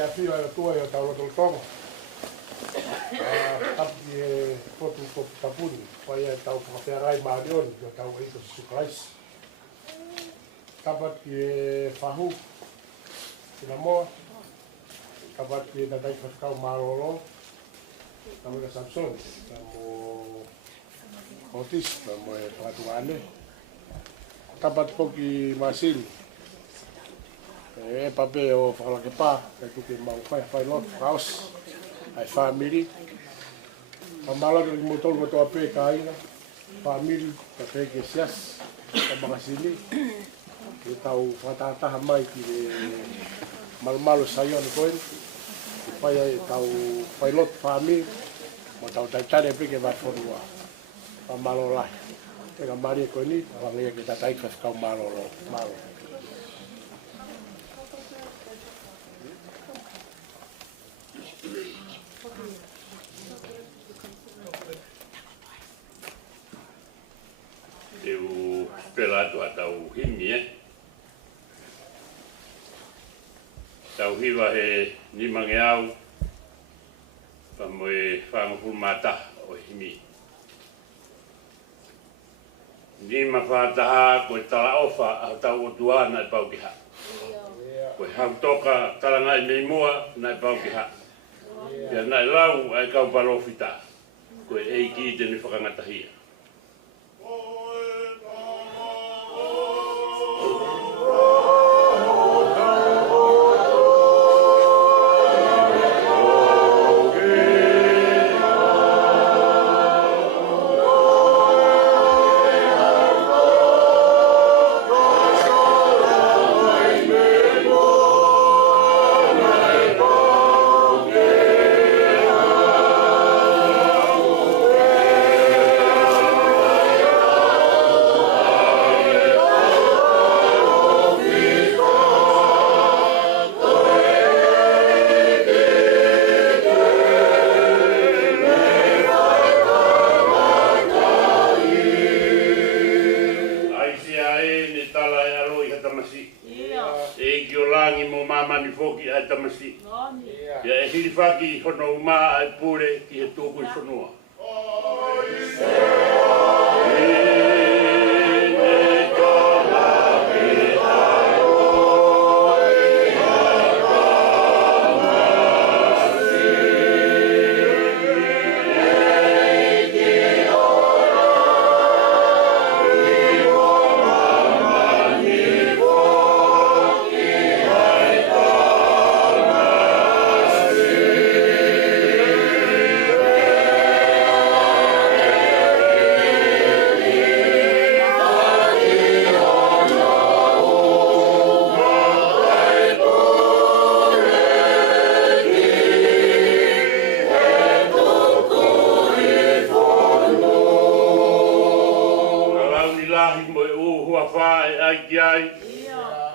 ia pia e tua ia tau roto tonga. Tapi e potu potu tapuni, pai e tau whakawhiarai maarioni, ia tau e ito sukaisi. Kapat ki e whahu, ina moa. Kapat ki e tatai whakau maroro. Tamo e Samson, tamo Otis, tamo e Whakatuane. Kapat poki Masili. E pape o whakalakepa, e tuki mau whai lot, house, ai family. Pamala ke motol ko to ape kaina, family, ka peke sias, ka makasili. E tau whatataha mai ki malmalo sayon koen. Pai e tau whai lot family, mo tau taitare peke watwhorua. Pamalo lai. E ka mari e koeni, awangia ki tatai whakau malo. Eu pelado a tau himi, Tau hiwa he ni mange au, pa moe whangapu mata o himi. Ni ma whataha koe tala ofa a tau o tuana e paukiha. Koe hau toka talanga i mei mua na e paukiha. Ia nai lau ai kau palofita, koe eiki tene whakangatahia. Ia e hirifaki hono uma ai pure ki he tōku i whanua.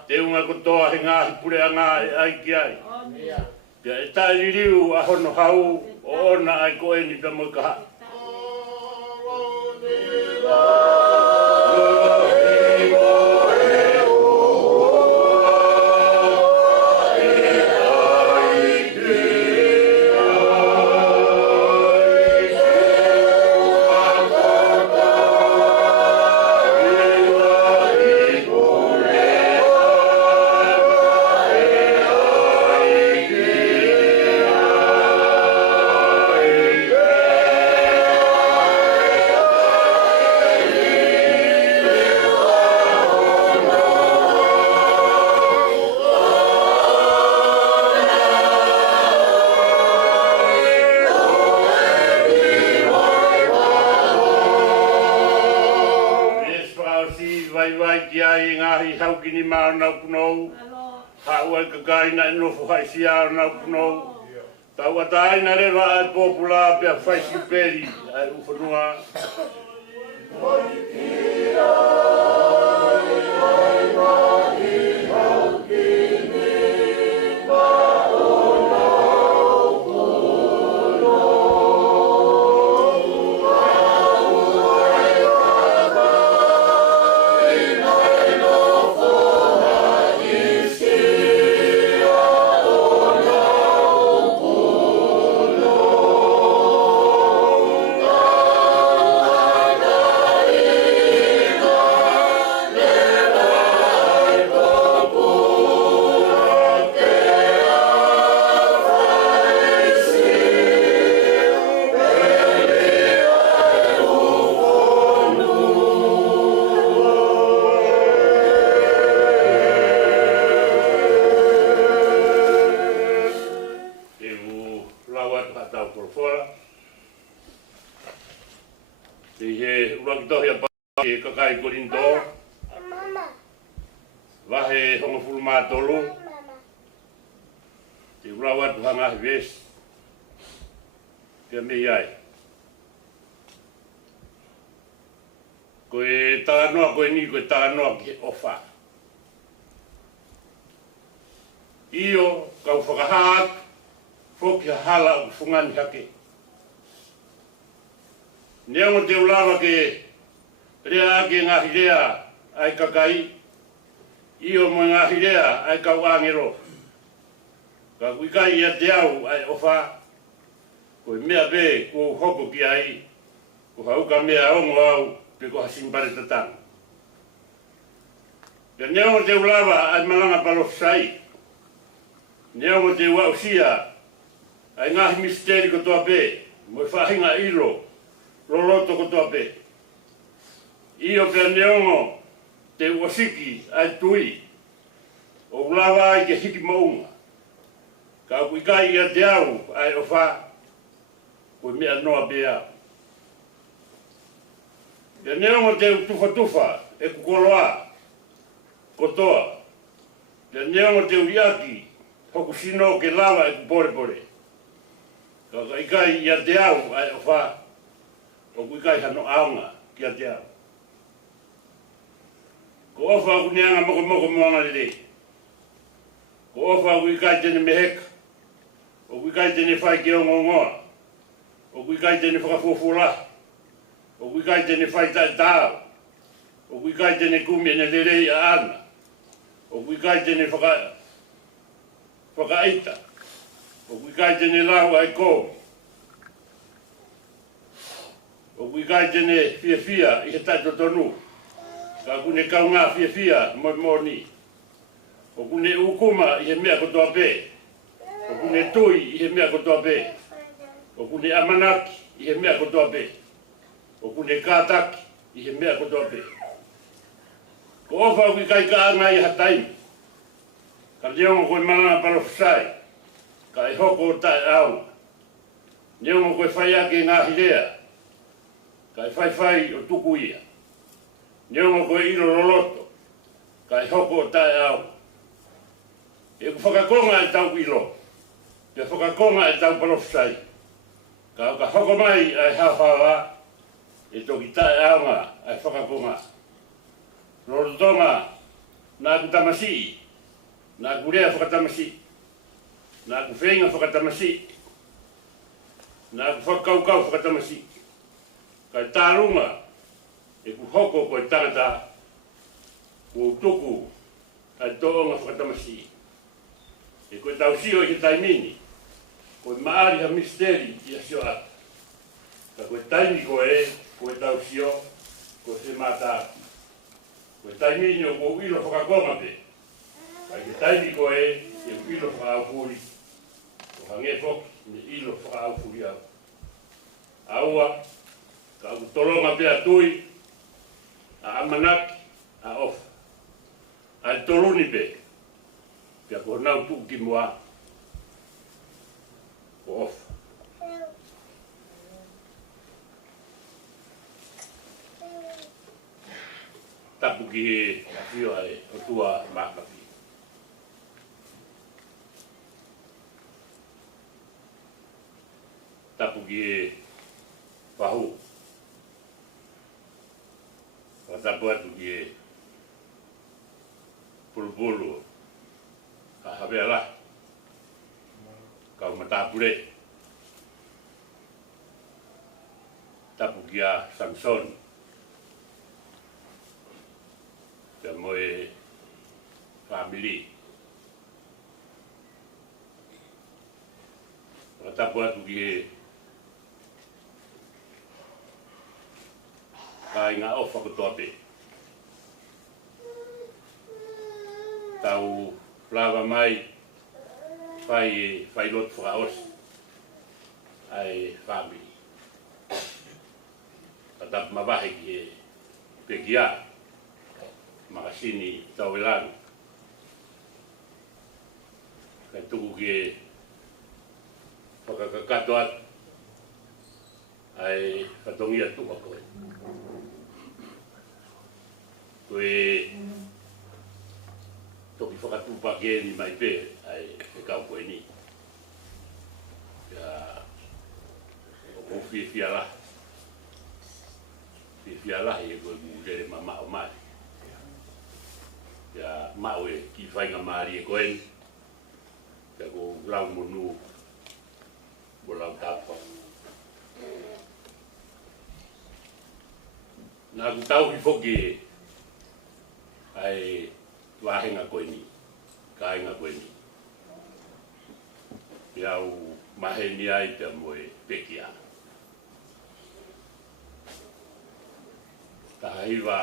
Te unga kotoa he ngāhi pure a ngā e ai ki ai. Ia e tai ririu a hono hau o ona ai koe ni pia moi kaha. Hauki ni maa nau kunou, hau ai kakaina e nofo haisi ao nau kunou. Tau ataina rewa ai popula pia whaisi peri ai uwhanua. Oh Te he urakitohi a pake kakai korinto. Wahe honga fulu mātolu. Te urawatu hanga hives. Kia me iai. Koe tānoa koe ni koe tānoa ki ofa. Io kau whakahaat, whoki hala o whungani hake. Neongo te ulawa ke rea ake ngahi rea ai kakai. Io mo ngahi rea ai kau angero. Ka kuikai ia te au ai ofa. Koe mea be ko hoko ki ai. Ko hauka mea ongo au pe ko hasimpare tatang. Ka neongo te ulawa ai malanga palofsai. Neongo te wausia ai ngahi misteri ko toa pe. Mo whahinga ilo. Loloto ko toa pe. Io pe neongo te wasiki ai tui. O ulawa ai ke hiki maunga. Ka kuikai ia te au ai ofa. Koe mea noa pe au. Ia neongo te tufa e kukoloa. Kotoa. Ia neongo te uriaki. Hoku sino ke lava e kupore. Ka kuikai ia te au ai ofa. O kuikai hano aunga kia te au. Ko ofa aku neanga moko moanga lele. Ko ofa aku ikai tene meheka. O kuikai tene whai ke ongongoa. O kuikai tene whakafofula. O kuikai tene whai tai tau. O kuikai tene kumi ene lelei a ana. O kuikai tene whakaita. O kuikai tene lau ai kou. O kuikai tene fia i he taito tonu. Ka kune kaunga fia mo ni. O kune ukuma i he mea kotoa pe. O kune tui i he mea kotoa pe. O kune amanaki i he mea kotoa pe. O kune kātaki i he mea kotoa pe. Ko ofa kuikai ka anga i hataimi. Ka leongo koe malanga palofsai. Ka e hoko o tae au. Leongo koe whai ake ngā hirea. Ka e whai o tuku ia. Neongo koe ilo loloto. Ka e hoko o tae au. E ku whakakonga e tau ilo. Te whakakonga e tau palofsai. Ka hoko mai ai hawhawa. E toki tae aunga ai whakakonga. Rorotonga nā ku tamasi. Nā ku rea whakatamasi. Nā ku whenga whakatamasi. Nā ku whakaukau whakatamasi. Kai tārunga, e ku hoko koe tangata, ku tuku, ai toonga whakatamasi. E koe tausio i he taimini, koe maari ha misteri i a sio atu. Ka koe taimi koe tausio, koe se mata. Koe taimini o koe ilo whakakonga pe. Kai ke taimi koe, e ku ilo whakaupuri. O hange foki, ne ilo whakaupuri au. Aua, ka aku tolonga pea tui, a amanaki, a ofa. Ai toluni pe, pia ko nau tuki mua, ko ofa. Tapu ki he whio ai, o tua makapi. Tapu ki he pahu. Tapu atu ki e pulu ka hawea la ka umatapure tapu ki a Samson ka moe family tapu atu ki e ka inga ofa ko tope. Tau lava mai fai lot fraos ai family. Patap mabahe ki pegia makasini tau elang. Kai tuku ki whakakakato at ai katongia tuka koe. koe toki whakatupa kēni mai pē ai e kau koe ni. Ia o whiwhia lahi. Whiwhia lahi e koe mūrere ma mao mai. Ia mao e ki whainga maari e koe ni. Ia ko lau monu mo lau tāpau. Nā ku tau hi whoki ai wahenga koe ni, kāinga koe ni. Iau mahe ni ai te moe peki ana. Taha hiwa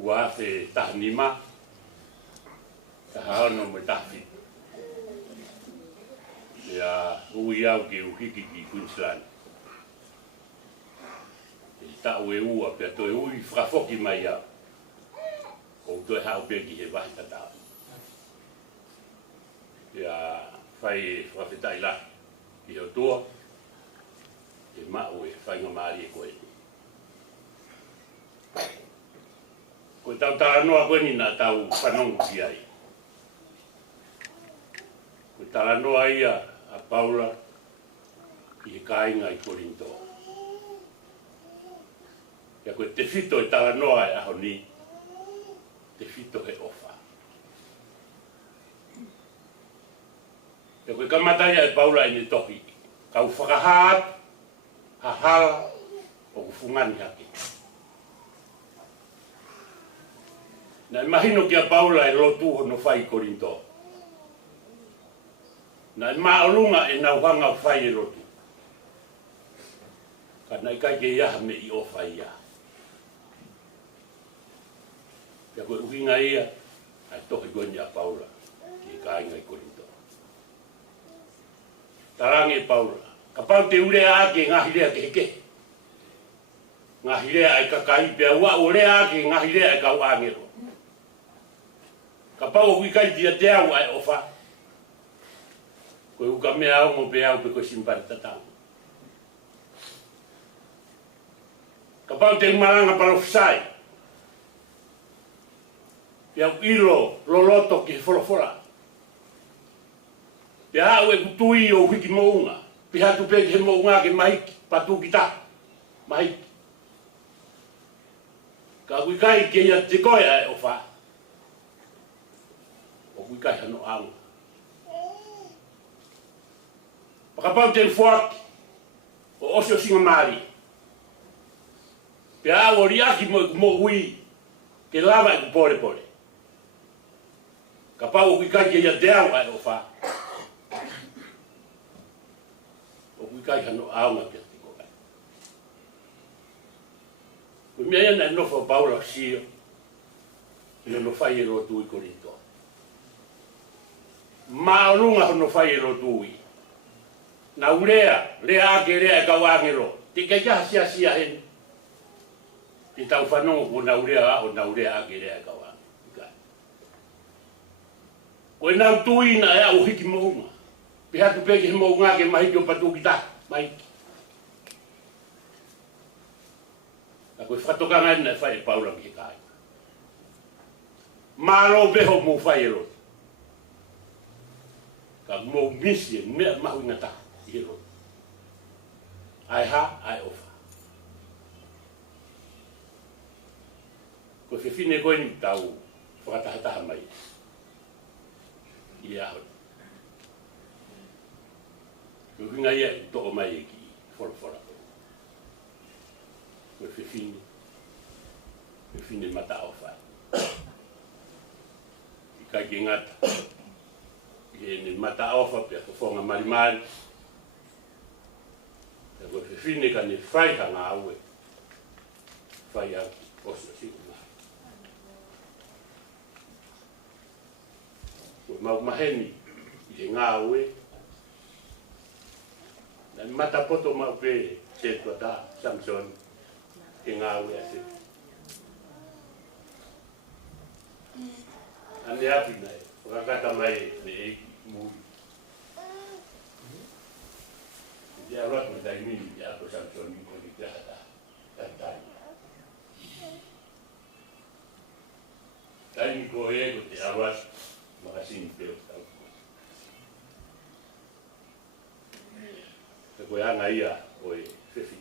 uafe tahanima, taha ono me tahwhi. Ia ui au ki uhiki ki Queensland. Tau e ua pia toi ui whakafoki mai au. O toi hao pia ki he wahi tatau. Ia whai e whawhetai la ki heo tua. E mao e whainga maari e koe. Koe tau tara noa koe ni nā tau whanongu ki ai. Koe tara noa ia a Paula i he kāinga i Korintoa. Ia koe te whito e tala noa e aho ni, te whito he ofa. Ia koe kamataia e Paula i ne tohi, kau whakahaat, hahala, o kufungani hake. Nai mahino ki a Paula e lotu hono whai Korinto. Nai maolunga e nauhanga whai e lotu. Ka nai kai ke iaha me i ofa ia. Ia koe uhinga ia, ai tohi koe ni a Paula, ki kāinga i Korinto. Tarangi e Paula, ka pau te urea ake ngahi rea ke heke. Ngahi rea ai kakai pia ua o rea ake ngahi rea ai kau angero. Ka pau o kai tia te au ai ofa. Koe uka mea au mo pe au pe koe simpari tatau. Ka pau te umaranga parofisai. Ia ilo loloto ki folofora. Ia au e kutui o hiki mounga. Pihatu peki he mounga ke mahiki, patu ki ta. Mahiki. Ka kuikai ke ia te koe ai o wha. O kuikai hano aunga. Pakapau te ufuaki. O osi o singa maari. Pia au o riaki mo hui. Ke lava e kupore pore. Ka pau o kuikai ke ia te au ai o wha. O kuikai hano aunga ke te koe. Koe mea ena e nofo Paula sio. Ina no whai e rotu i Korinto. Maorunga hono whai e rotu i. Na urea, rea ake rea e kau angero. Te kai kaha sia sia hen. Te tau whanongo ko na urea aho, na urea ake rea e kau angero. Koe nau tuina e au hiki mounga. Pihatu peki he mounga ke mahiki o patu ki ta. Mahiki. Ka koe whatokanga ina e whai e Paula ki he kai. Malo beho mou whai e roto. Ka mou misi e mea mahu ingata i he roto. Ai ha, ai ofa. Koe whiwhine koe ni tau whakatahataha mai. I aho. Koe hinga ia i toko mai e ki wholawhora. Koe whiwhine. Whiwhine mata o whai. I kai ki ngata. I ne mata o wha pia whonga marimari. E koe whiwhine ka ne whai hanga aue. Whai a osa siku mai. Koe mau maheni i he ngā ue. Nai mata poto mau pe te tuata Samson he ngā ue a se. Ane api nai, whakakata mai me eiki muri. Ia ratu dai mini i ako Samson i koni te hata. Tantai. Taingi ko e ko te awas makasini teo tau. Te koe anga ia o e whiwhi.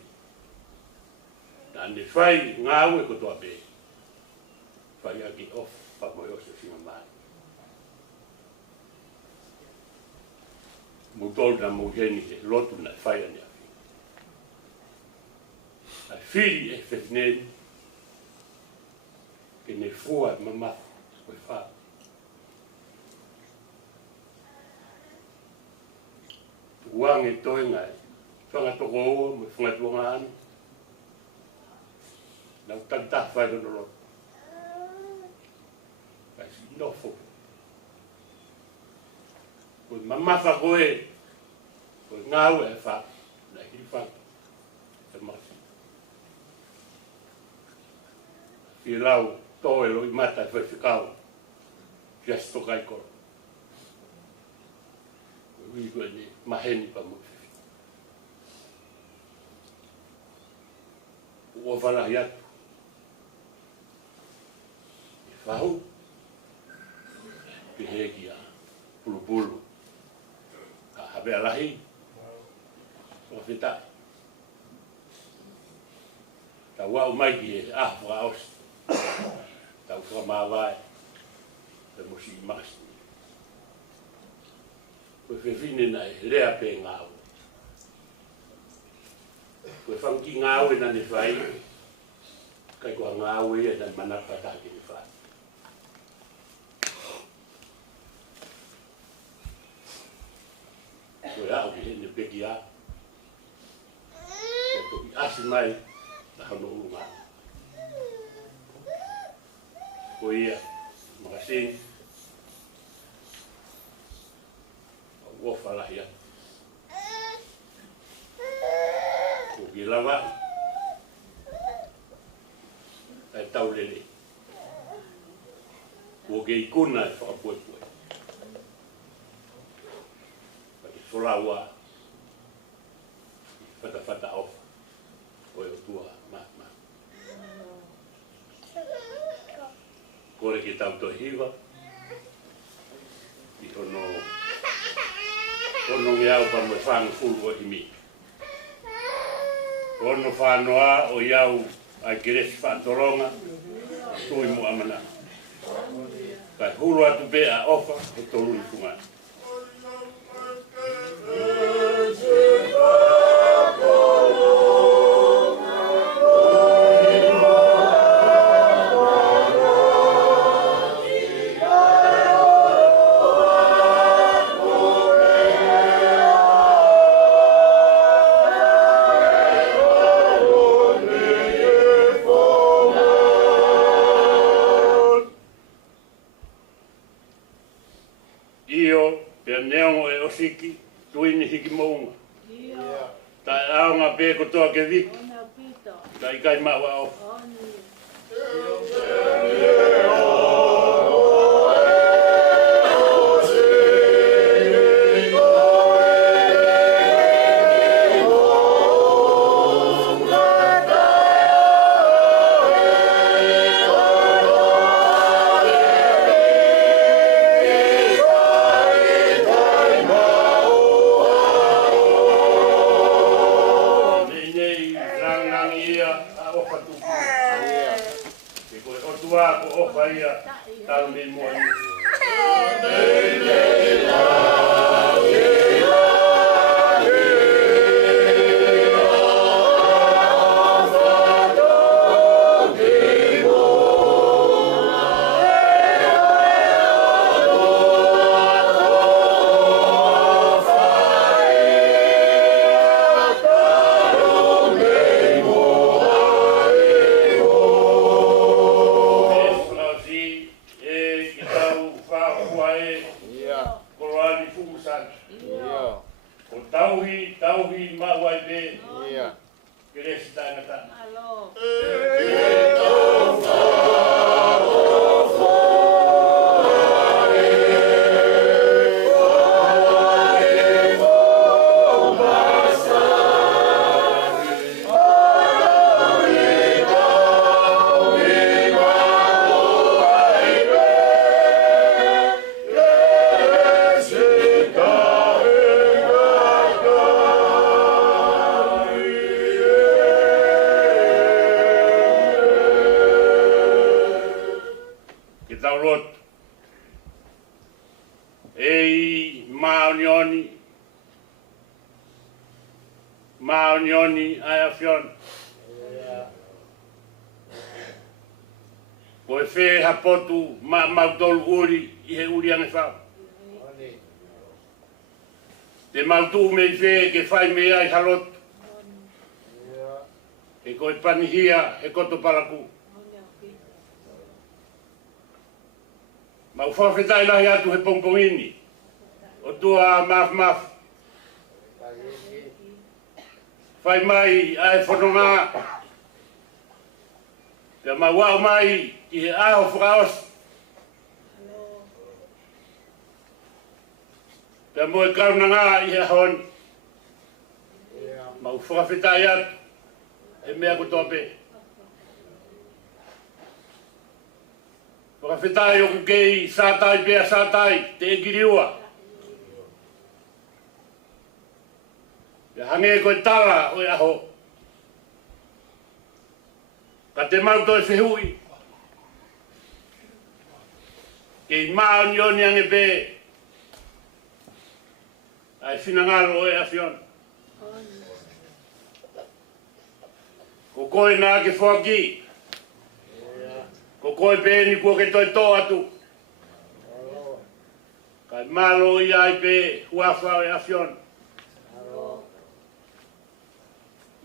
Na ane whai ngāu e ko toa pē. Whai aki off pa moi o se singa mai. Mutol na mugeni e lotu na whai ane a whi. A whiri e whetneri ke ne fua mamafu koe wha. Uang e toi ngai, whangatoko oa, me whangatua anu. Nau tangta whai kono roto. Kai si nofo. Koe mamafa koe, koe ngau e wha, na hiri wha, e masi. I lau, toe lo i mata e whaiwhikau, just to kai koro. Ui koe ni maheni pa mo whiwhi. Ua whalahi atu. E whahu, ki heki a pulu. Ka hape alahi, o whita. Ta wau mai ki e whaka osi. Tau whakamāwai, te mosi i masi. Koe whewhine nei, rea pē ngāu. Koe whanki ngāu e nane whai, kai koa ngāu e nane manaka tāki ni whai. Koe au ki hene peki a. Koe i asi mai, na hano uru ngāu. Ko ia, makasini, o whalahi atu. Ko ki lawa, ai tau lele. Ko ke ikuna e whakapuepue. Paki wholaua, whata ofa, o e o tua ma. Kore ki tau to hiwa, i ono ngeau pa mo whangu fulu o himi. Ono whanoa o iau ai keresi whantoronga, tui mo amana. Kai huru atu pe a ofa, o tolu i kumana. Siki, tuini hiki mounga. Tai aonga pe ko toa ke viki. Tai kai maua o. Ofa e maonioni ai afiona. Ko e whē hapotu mautolu uri i he uri ange whao. Te mautu me i whē ke whai me ai halotu. E koe panihia e koto paraku. Mau whawhetai lahi atu he pongpongini. O tua maf. Whai mai ai whanonga. Pea mau wau mai i he aho whakaos. Pea moe kauna ngā i he ahoni. Mau whawhetai atu. E mea ko tope. Whakawhetai o kukei sātai pēr sātai te ekiriua. Ia hange koe tala o e aho. Ka te mauto e whehui. Kei maoni oni ange pē. Ai whinangalo o e awhiona. Ko koe nā ke whaki. Ko koe pēni kua ke toi tō atu. Kai malo i ai pē huawhau e awhiona.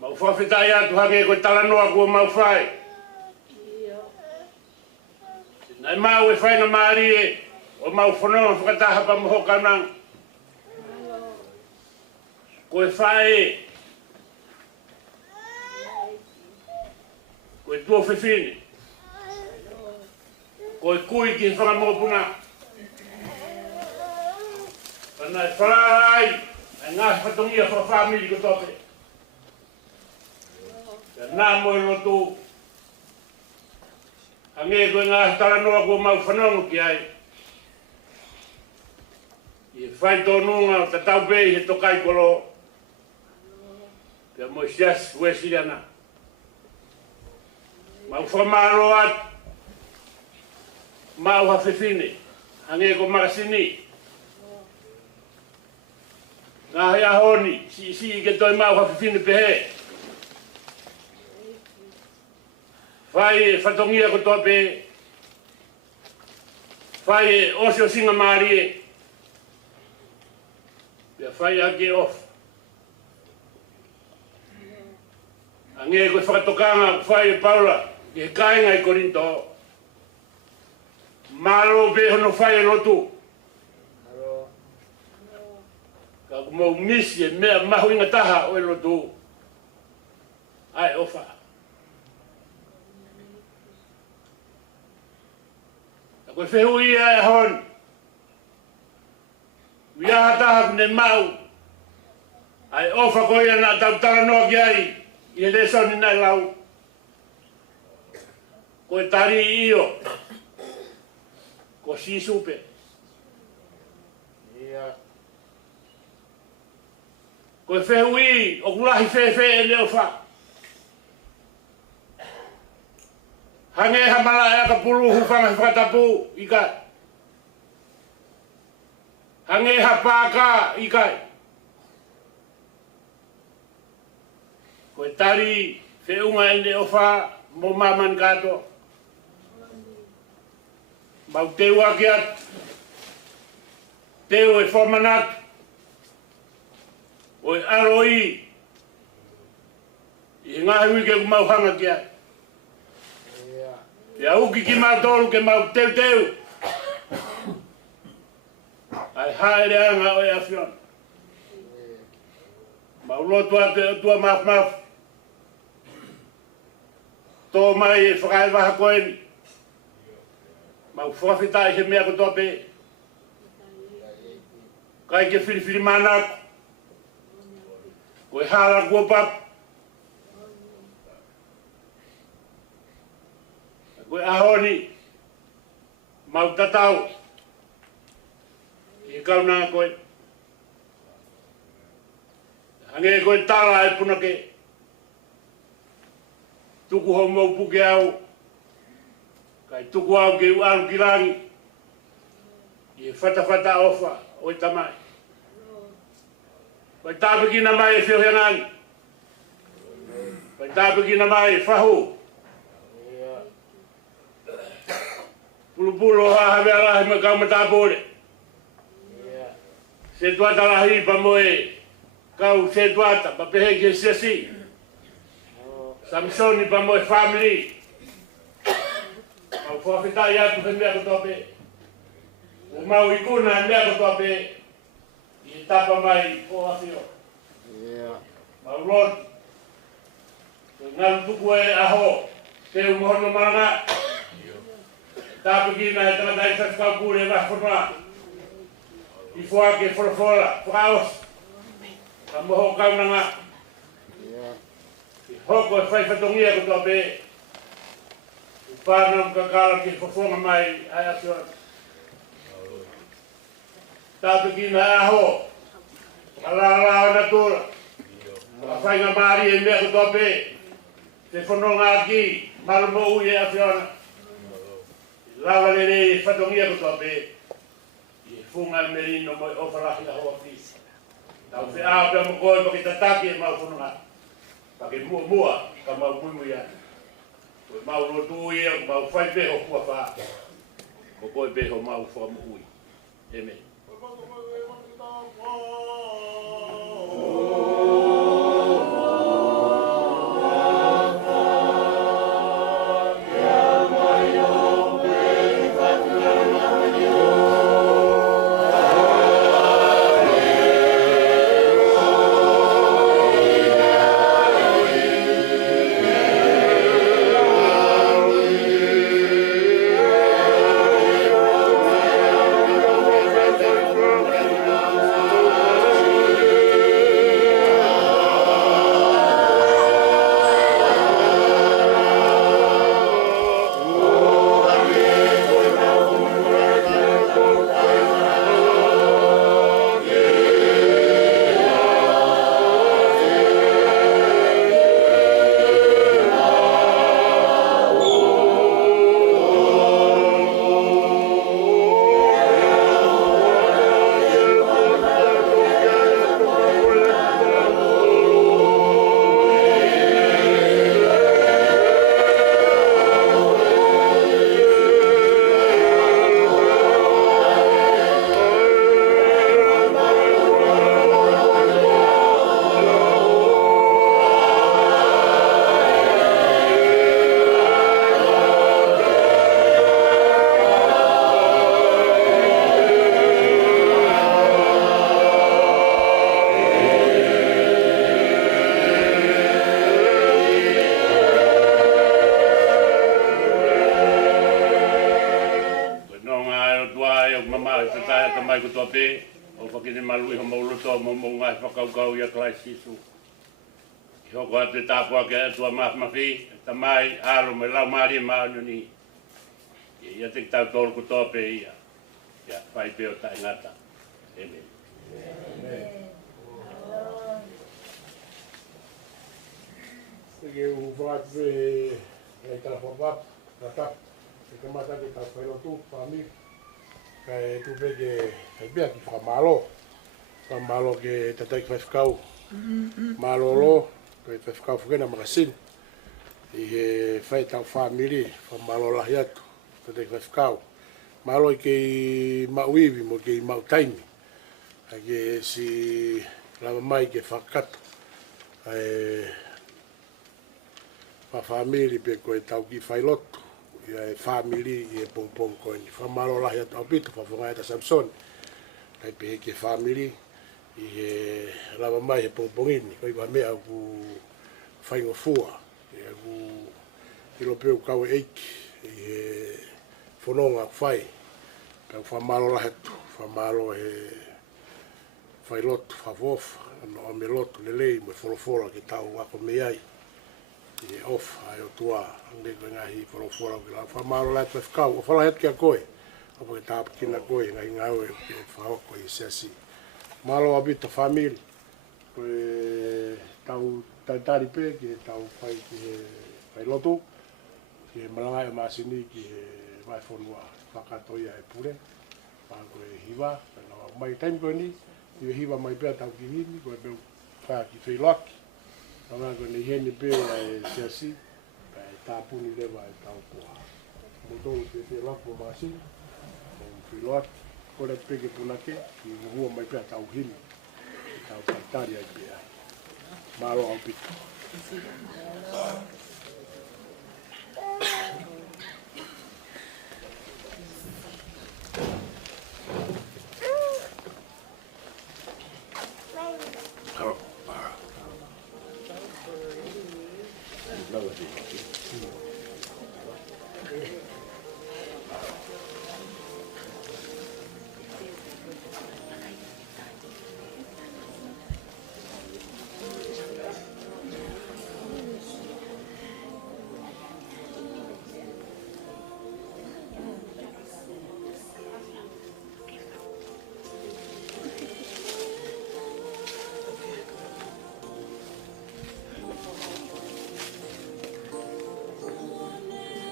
Mau whawhetai atu hange koe talanoa kua mau whai. Nai mau e whaina maari e o mau whanonga whakataha pa moho kaunang. Koe whae e. Koe tua whiwhine. Koe kui ki whangamopuna. Pana e whararai. E ngā whatongia wha whamiri ko tope. Ka nā moe lotu. Hange koe ngā taranoa ko mau whanonga ki ai. I whai tō nunga o ta tau pēi he tokai kolo. Ka moe sias ue siriana. Mau whamaro atu. Mau hawhiwhine. Hange ko makasini. Ngā hea honi. Si ke toi mau hawhiwhine pehe. Whai e whatongia ko tope. Whai e osio singa maari e. Pea whai ake off. Hange ko whakatokanga whai e Paula. Ke kāinga i Korinto. Malo pe hono whai e lotu. Ka kumau misi e mea mahu inga taha o e lotu. Ai ofa. Ka koe whehu ia e hon. Wiaha taha kune mau. Ai ofa koe ia na tau tala noa ki ai. I he lesoni nai lau. Koe tari iyo. Ko si supe. Koe whehui o kulahi whewhe e leo wha. Hange hamala e aka pulu hufanga whakatapu i kai. Hange hapaka i kai. Koe tari wheunga e leo wha mo maman kato. Mau teu ake atu. Teu e whamanatu. O e aro i. I ngā hui ke mau hanga ki ai. Te auki ki mau tolu ke mau teu. Ai haere anga o e awhiona. Mau lotu atu e tua maf. Tō mai e whakae waha koeni. Mau whawhitai he mea ko tope. Kai ke whiriwhiri manaku. Koe hara kua papu. Koe ahoni. Mau tatau. I kauna koe. Hange koe tala e punake. Tuku ho mau puke au. Kai tuku au ke uaru ki rangi. I whata ofa o i tamai. Pai tāpiki mai e whiohiangani. Pai tāpiki mai e whahu. Pulu ha havea lahi me kau matapore. Se tuata lahi pa moe kau se tuata pa pehe ke siasi. Samsoni pa moe family. Kau whawhitai atu he mea kotoa pe. O mau ikuna he mea kotoa pe. I tapa mai o awhio. Mau rod. Ngaru tuku e aho. Te umohono maranga. Tāpiki nai takatai whakau kūre wa whanua. I whaake whanawhora, whakaos. Ka moho kaunanga. I hoko e whaiwhatongia kotoa pe. I whanam kakala ki whawhonga mai ai asiona. Tāpiki nai aho. Alala na tura. Ka whainga maari e mea kotoa pe. Te whanonga aki, marumo ui e asiona. Lava lere whatongia kotoa pe. I funga merino mo o whalahi a hoa pisi. Tau whi āpea mo koe pake tataki e mau whanonga. Pake mua, ka mau muimu ia. Koe mau rotu ia, mau whai peho kua wha. Ko koe peho mau wha mo ui. Amen. O whakine malu iho maulutoa mo ngai whakaukau ia klai sisu. I hoko ate tāpua ke atua mahmafi, ta mai aro me lau maari e maano ni. Ia te tau tolu kutoa pe ia. Ia whai peo ta ingata. Amen. Sige u whakatwe e tala whapap, ratap. E kamata ke tau whairotu, whamik. Kai tu pege kai bia ki whamalo ke tatai whaifkau malolo kai whaifkau whukena makasin i he whai tau whamiri whamalo lahi atu tatai whaifkau malo i kei mauiwi mo kei mautaimi ke si lama mai ke whakatu whamiri pe koe tau ki whailotu ia e family e pong ko ni famalo la ya topito fa fonga ta Samson ai pe ke family e lava mai e pongini ko iba me ku fai ngo fua e ku ilo pe ka e fononga fai pe famalo la tu famalo e fai lot fa vof no me lot le lei me folo ke tau ko me ai e off ai o tua ande ko ngai fora que la famaro la pescau o fala het que a koe o porque tá pequena koe ngai ngau e fa o ko ise assim malo habita família ko tau tari pe que tau fai que fai lotu que malanga e masini que vai fonua fakatoia e pure koe hiwa, mai taimi koe ni, i hiwa mai pēr tau ki hini, koe meu whā ki whailoaki. Wanga koe ni heni pēr e siasi, e tāpuni lewa e tau koa. Motoro te whailoaki mo māsini, whailoaki, kore peke punake, ki hua mai pēr tau hini, tau kaitari ai pēr. Mālo au pito.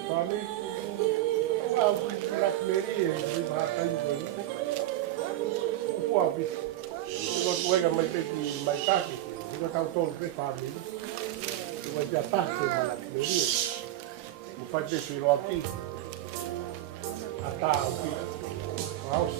Kami, aku nak meri, di bahasa itu. Aku habis. Kalau kau yang pergi mai kaki, kau tahu tol ke kami. Kau jatah ke mana meri. Bukan je siloki. Atau ki house.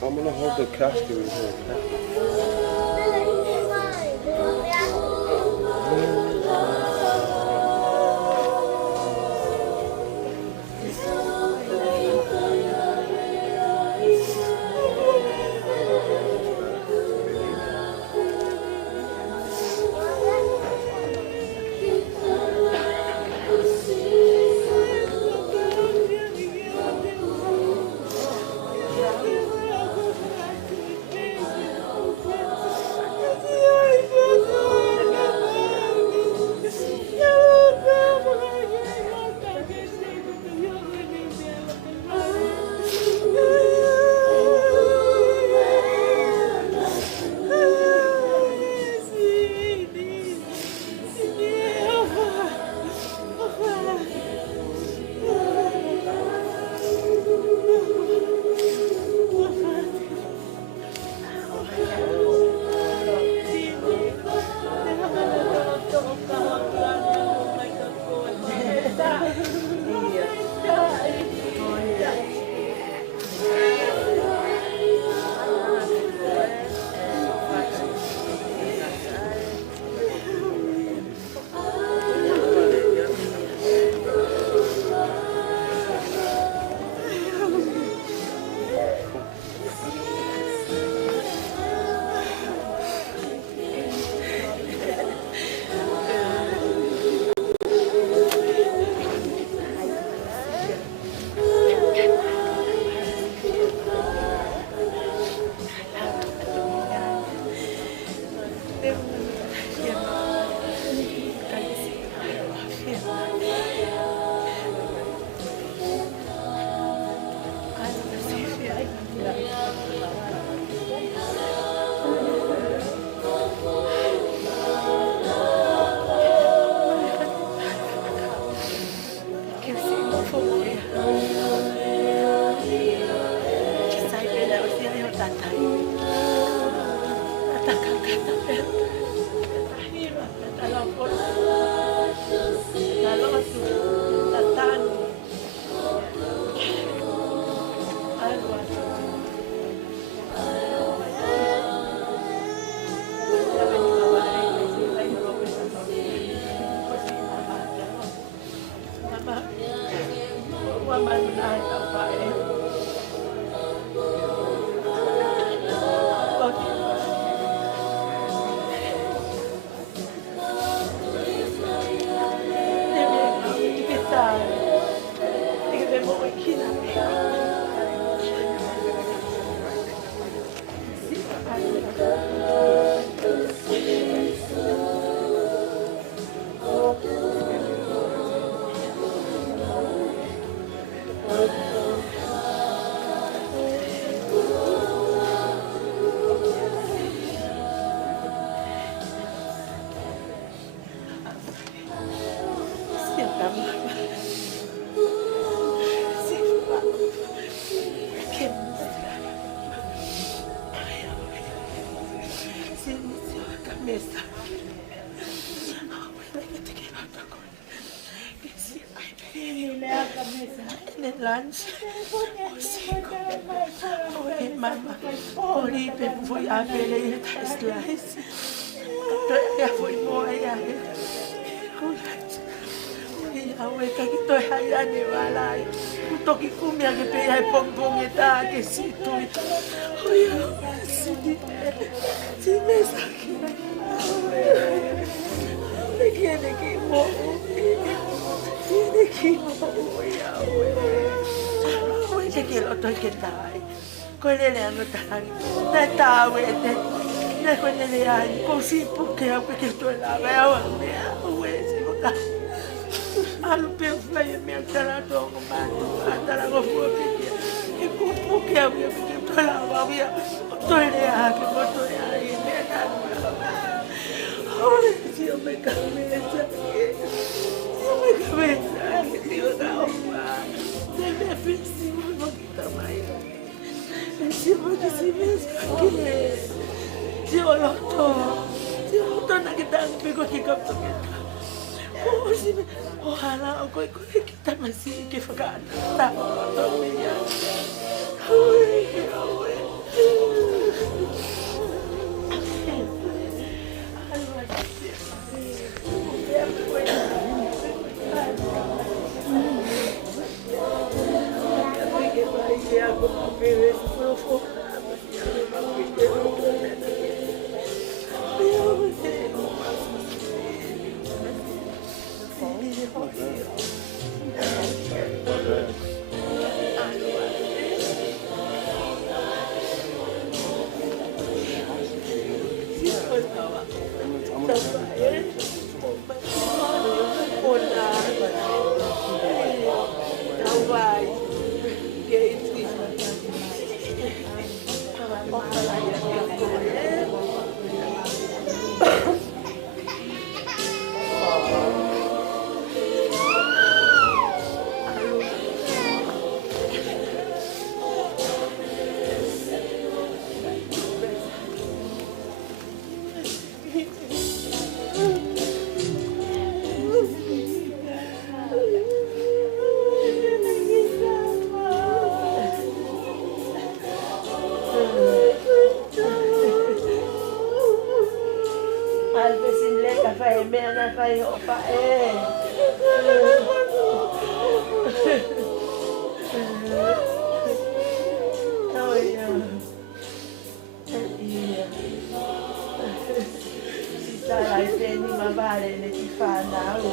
I'm gonna hold the casket in here. Ne lunch. Oi, mama. Ori pe foi a pele ta slice. Ya foi moa ya. Awe kaki toi hai ane walai. Toki kumia ke pe hai pompong e tā ke situ. Oia, sidi. Si me saki. Awe kiene ki mo. Kiene ki mo. Oia, awe. Awe te ke loto ke tai. Ko lele anu tai. Na tawe te. Na ko lele ai. Ko si puke au ke toi la. Awe mea. Awe si mo ka. Alu pe fly me atara to ko ma atara ko fu pe e ko pu ke a me pe to la va via to le a ke ko to ya i me na oi si o me ka me sa ke o me ka me sa ke ti o da o ma de me pe si mo kita mai si mo que si me ke si o lo to na que tan pe ko ki ka to ke oh, si ojalá o coi kita masih ke whakaata o mea. Oi, oi. Vai opa ma vale ne ti fa andare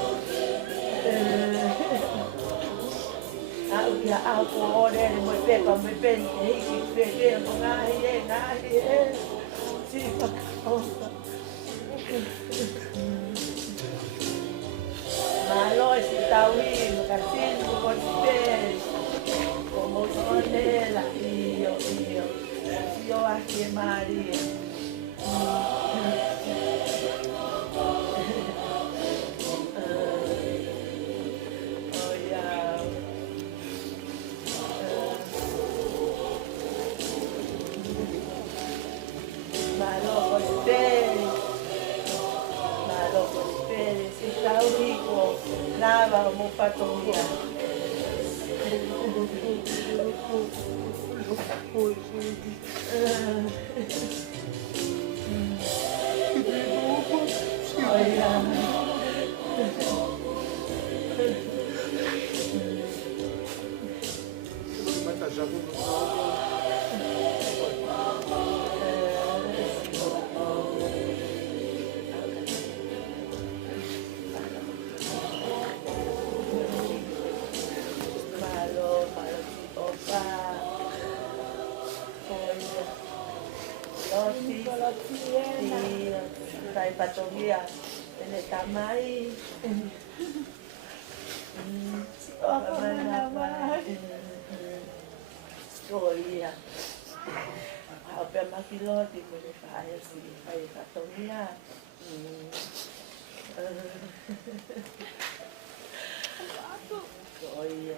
che ha cuore mo pepa mo pente che vede ngai si fa malo si tawin kasi ko spes como sonela io anche Maria Lava mo patomia. Sai patomia, ele tá mais. Olha, ao pé maquilote, ele faz assim, faz patomia. Olha.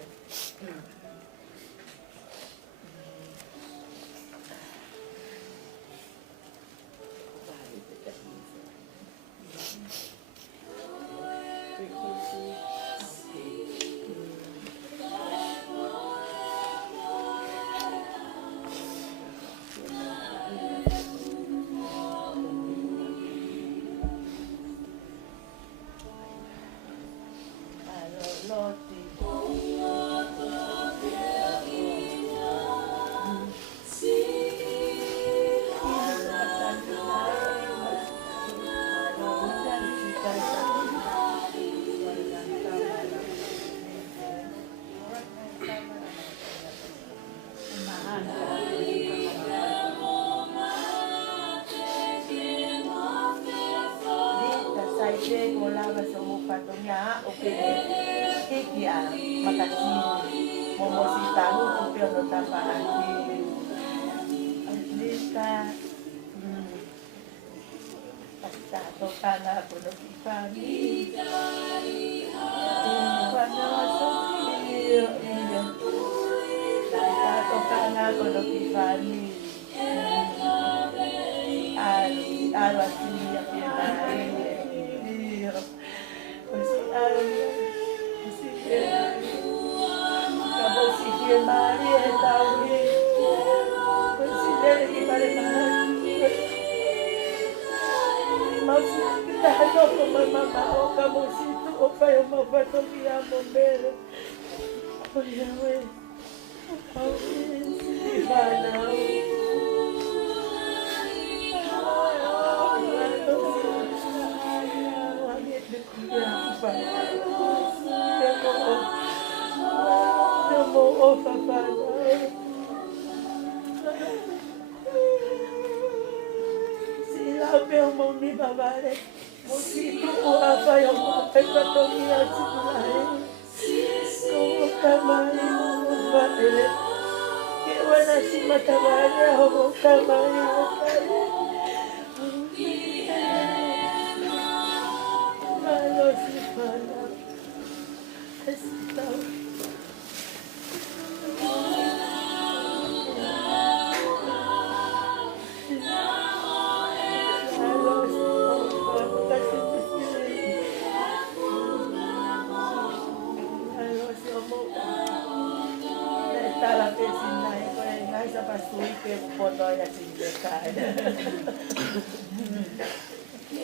te ko lava so mo patonya o ke kia makasi mo si tahu o pe no tapa aki lista pasta tokana ko no kifani pana so pasta tokana ko no kifani algo así ya piensa pues sí acabó si que María está bien pues sí debe que para más está loco mamá o como si tú o fue un momento que amo ver oye güey sí van a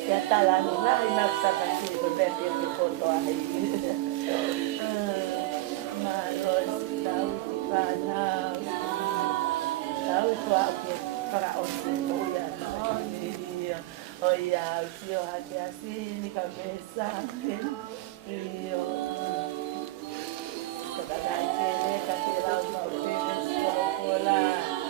ya está la nena y me está pasando de tiempo foto ahí malos tahu pana tahu suatu para orang ya oh ya sio hati asini kabisa iyo kadang-kadang katira mau sekolah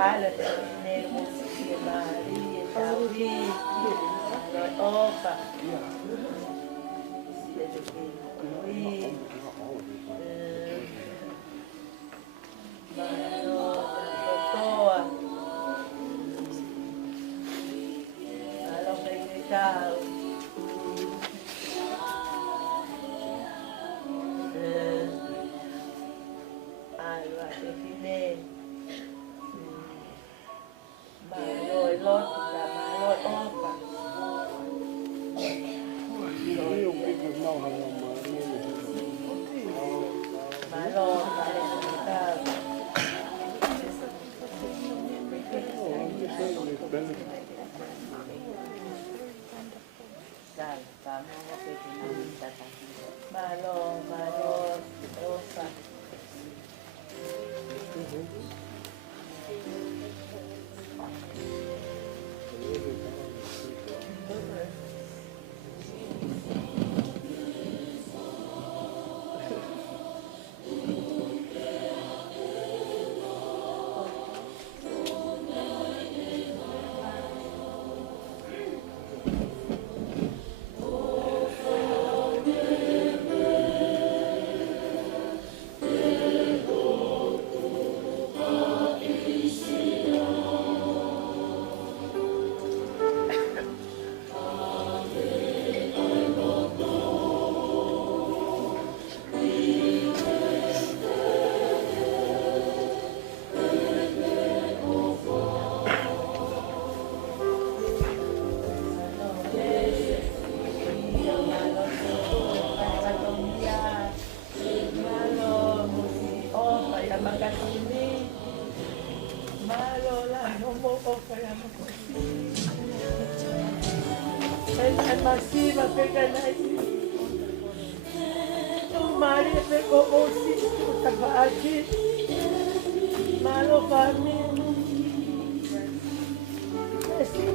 Ala nene musiki mari tauri opa Masiva peganai Maria pegou bolsi tava aqui malo kami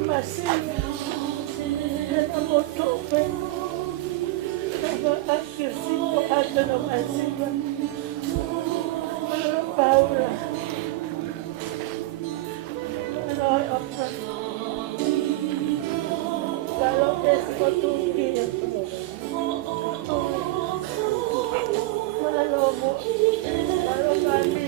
masiva na moto tava aqui cinco anos na masiva malo Paula kalau besok tunggu kalau kami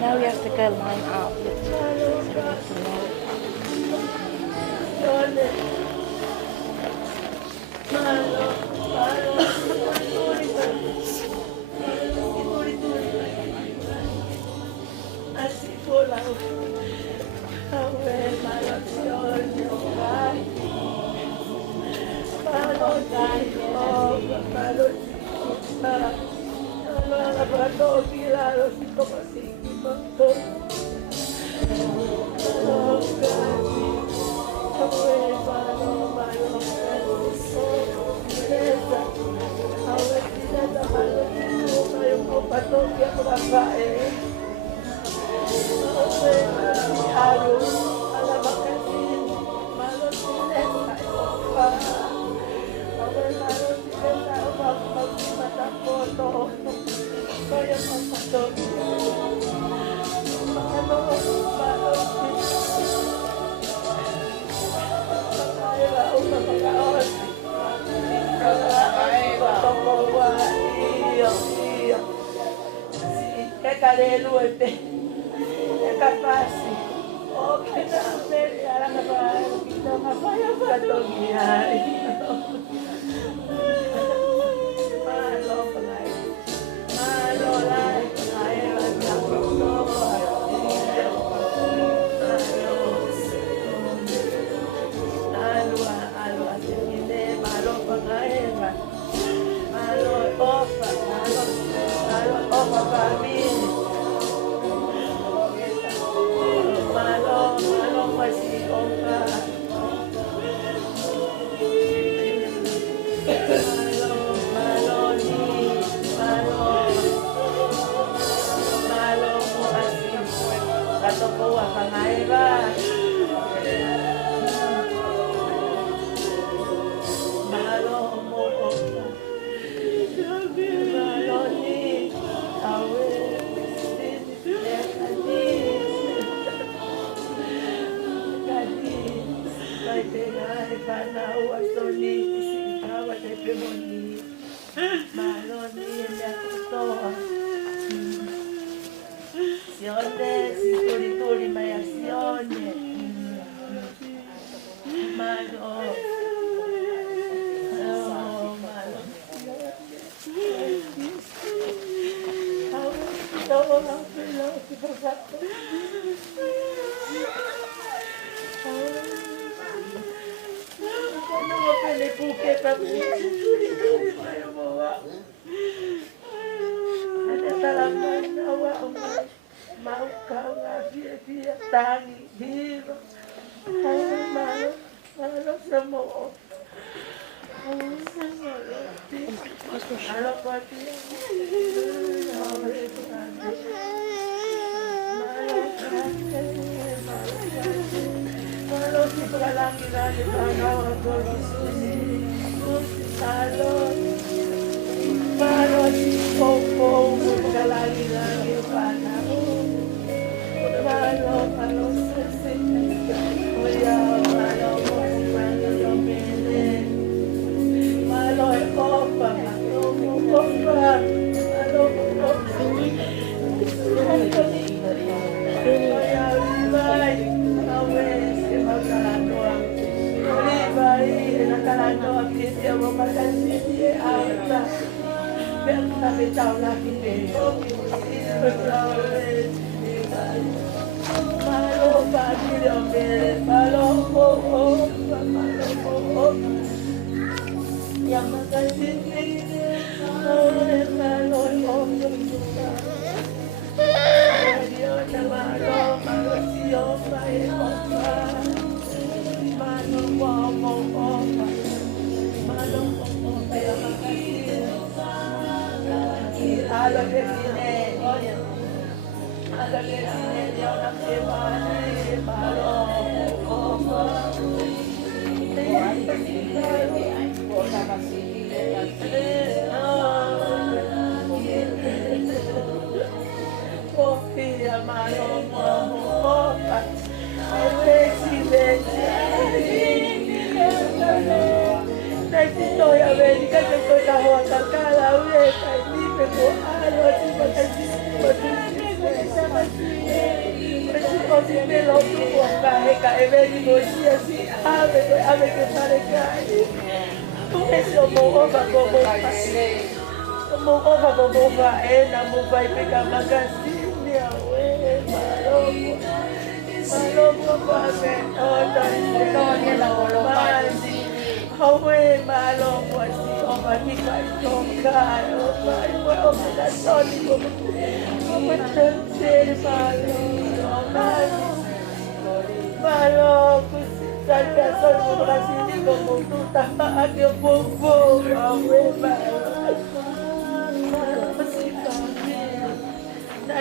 Now we have to go line up. Oh, God.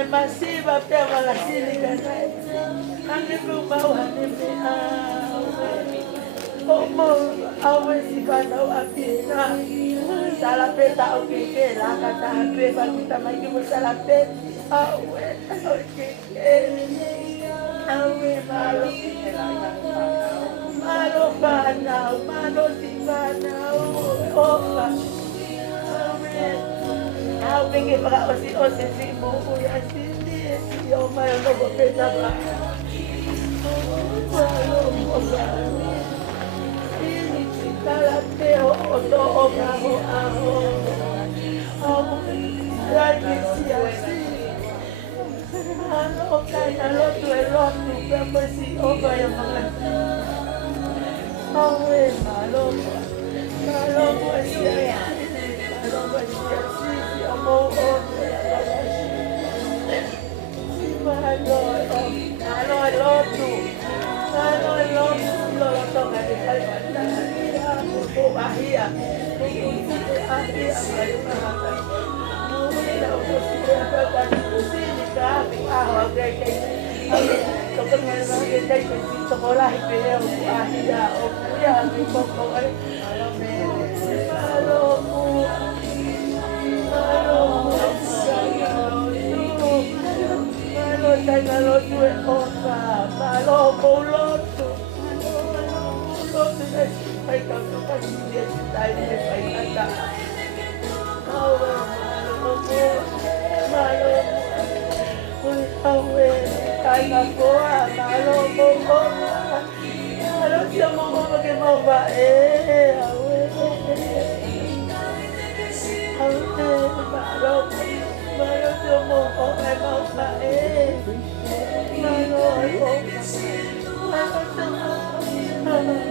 masiva pia malasili kanai. Ange mau hanime Omo awe sikana wapina. Salapeta okeke la kata hatwe bakita maiki mo salapeta. Awe okeke. Awe malo. Malo bana, malo sibana. Opa. Awe. Awe ke baka osi simu ya sini. Yo mayo no bopeta ba. Malo opa. Talapeo oto omaho aho lagi siasi ano kana lotu elotu pemesi oba yang mengerti awe malo siasi si omo malo lotu lotu ngadi kalpata ahia Ay, tanto paciencia está en el país acá. Malo, caiga boa, malo, malo, si amo como que no va, malo, si amo como que no va,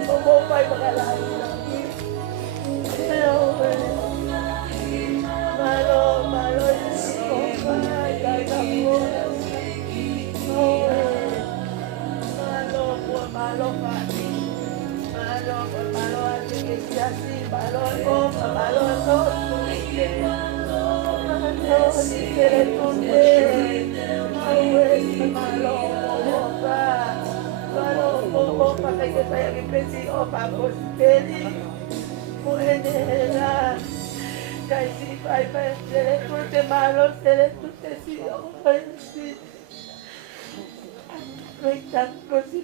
Como vai para lá? Malo, pakai que saya dipesi opa posteli muenela kai si pai sele tutte malo sele tutte si opa si Rita così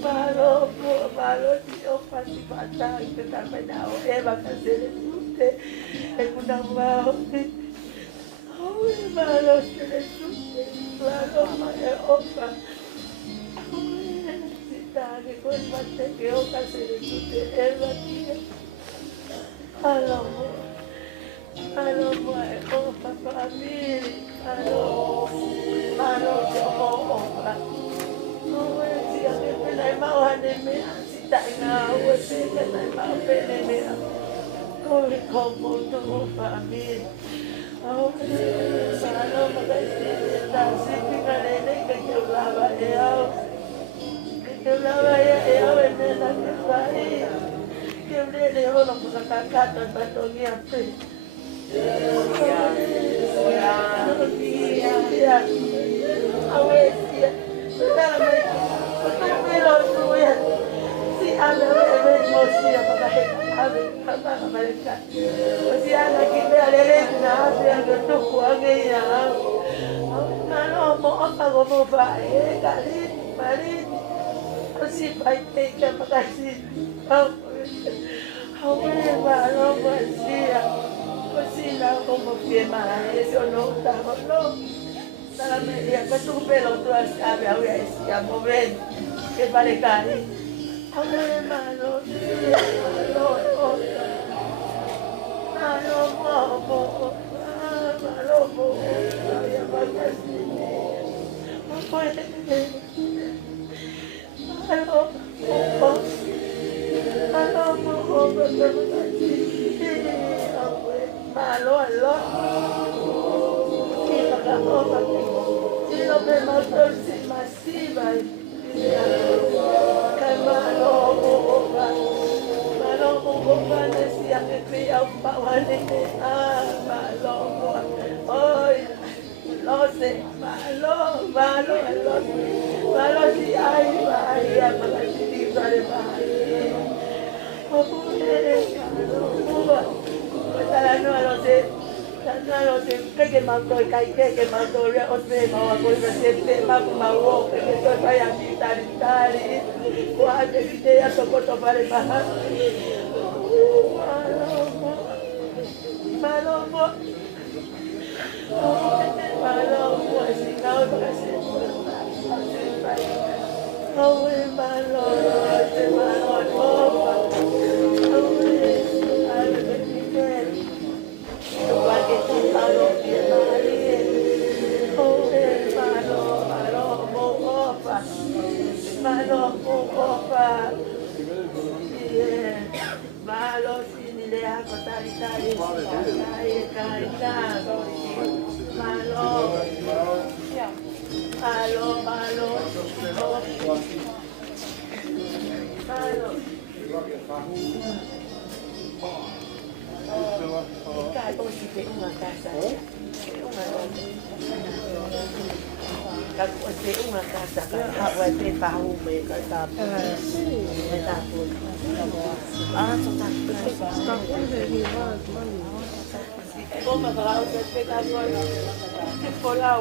malo si opa si fatta che sta pedao eva sele tutte e una wow malo sele tutte malo opa que con parte que oca se le tute el batía alo opa family alo como opa no si a que pena mau haneme si ta na o se que na mau pene me como tu family alo magasi ta si pingalene que yo lava Eu não ia venena que vai. Eu nem levou no cacata para tocar até. Si anda emosia para mereka. Si anda kita lelena, si anda tu kuangnya. Kalau mau apa mau baik kali, mari. Si vai ter que apagar-se. Malo, Così como firma, esse não estava, não. Estava meio, mas tu pelo tu sabe, eu ia mover, que vale cari. Malo, que mandou cair, que mandou os meus coisa sempre mau que estou vai a militar quando ele tem a socorro para baixar Malomo assim não para ser uma casa vai ter para o meio que tá como falar o espectador que for lá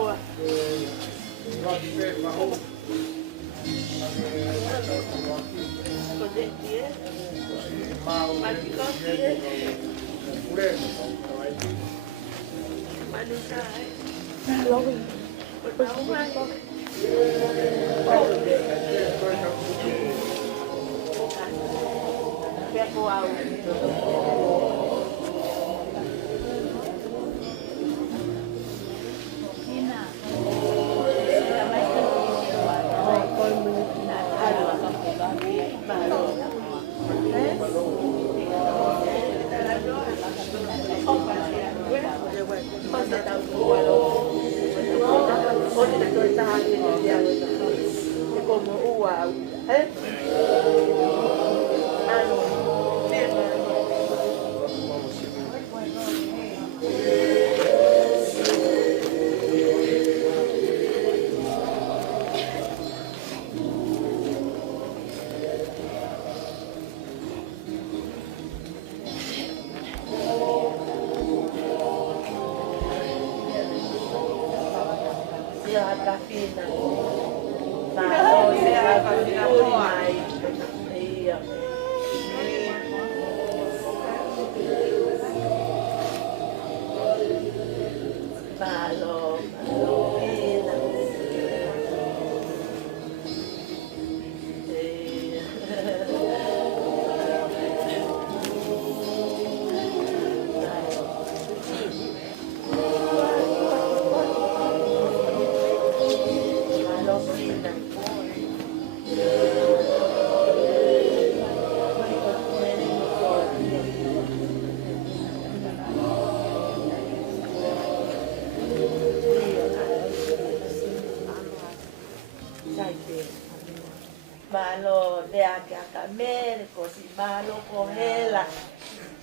malo le ake aka mere ko si malo ko hela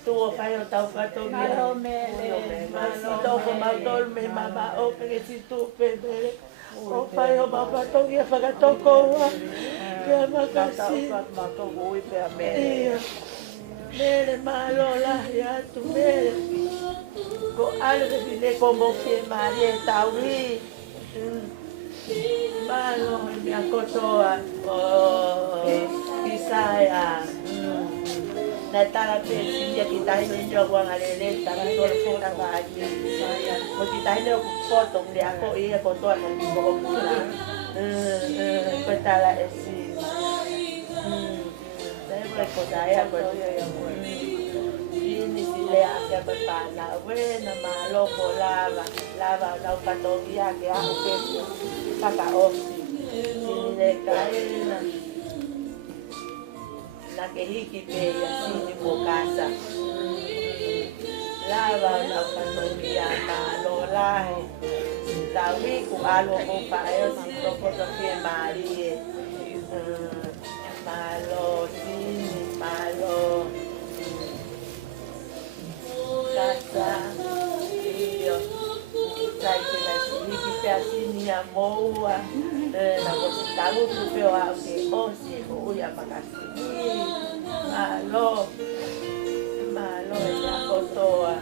tu fai o tau fato malo mere malo tau ko mautol me mama o ke si tu pebere o fai o mama to ia fato ko ke makasi mato ui pe a mere mere malo la ya tu mere ko ale de fine como que mare tauri malo me akotoa Isaya na tala pe sinja kita ini ndio kwa ngalele tala ko fora ba Isaya ko kita ini foto dia ko iya foto na ko ko tala esi saya ko saya ko ini sile ake bapana we na malo ko lava na patogia que a pe kaka osi sile kaena na que hiki pe asini po casa lava na patogia malo lai tawi ku alo ko pa yo si to ko to ke marie malo sini malo casa io sai che la hiki na ko si tago ku pe wa ke o si o ya makasi malo ya ko toa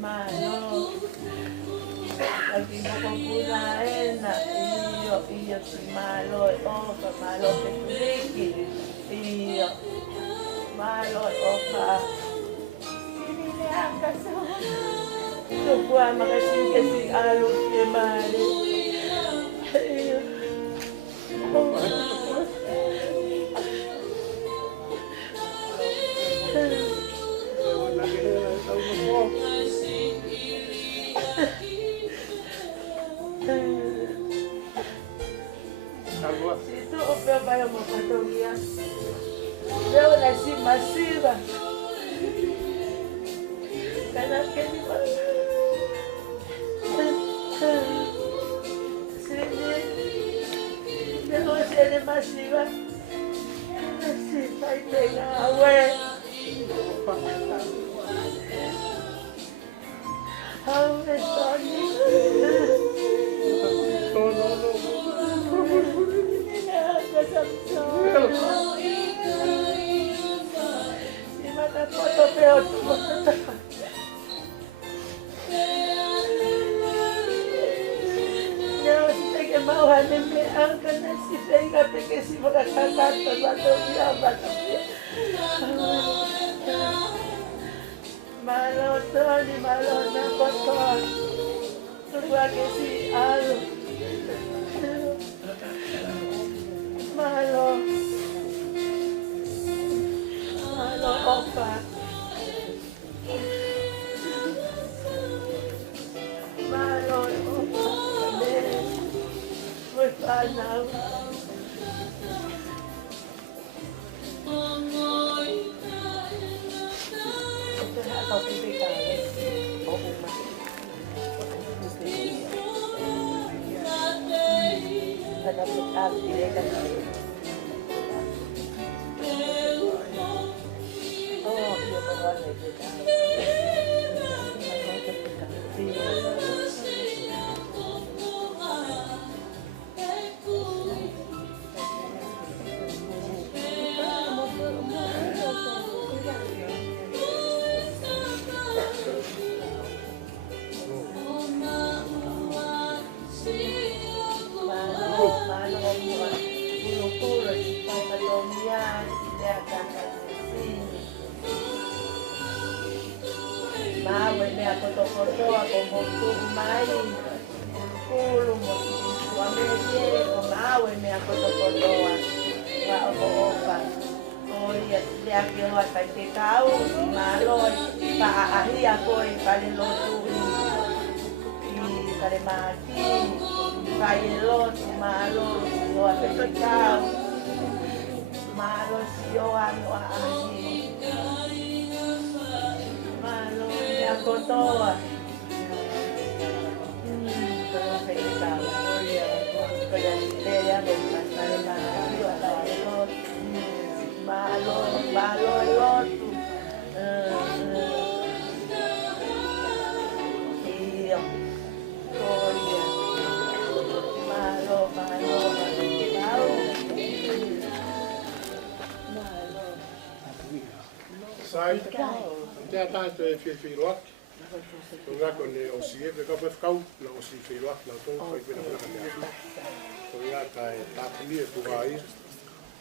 malo lagi mo ko punain na iyo si malo ka malo ke tuliki iyo malo ka ini ang kaso ito po ang makasing kasi alok kay mali iyo Itu apa yang mau katoria? Leo nasi masiva. Karena kini sini leo sini masiva. Nasi pai pega awe. Awe Tony. Foto feo Now si que mauhan me angka na si Venga porque si makakakata bato niya bato malo Tony malo na foto Turwa que si alo malo opa malo opa muy panau atau kita ada putar dia kan Mawe me akotokotoa como mai kulu mo suame ye ko mawe me akotokotoa wa opa oia ya que o pa te kau malo pa ahia koi pale lotu i pale mati pale lotu malo o a pe kau malo si o ano ahi Kotoa. Pero felicidad. Kaya nila may malo lot. Iyo. Korea. Malo. Sai. Te tātou e whiwhiroa. Ko ngā kone o si e, ka pwef kau, na o si whiwhiroa, na tō, kai pēna pēna mea. Ko ngā kai tāpuni e puha i,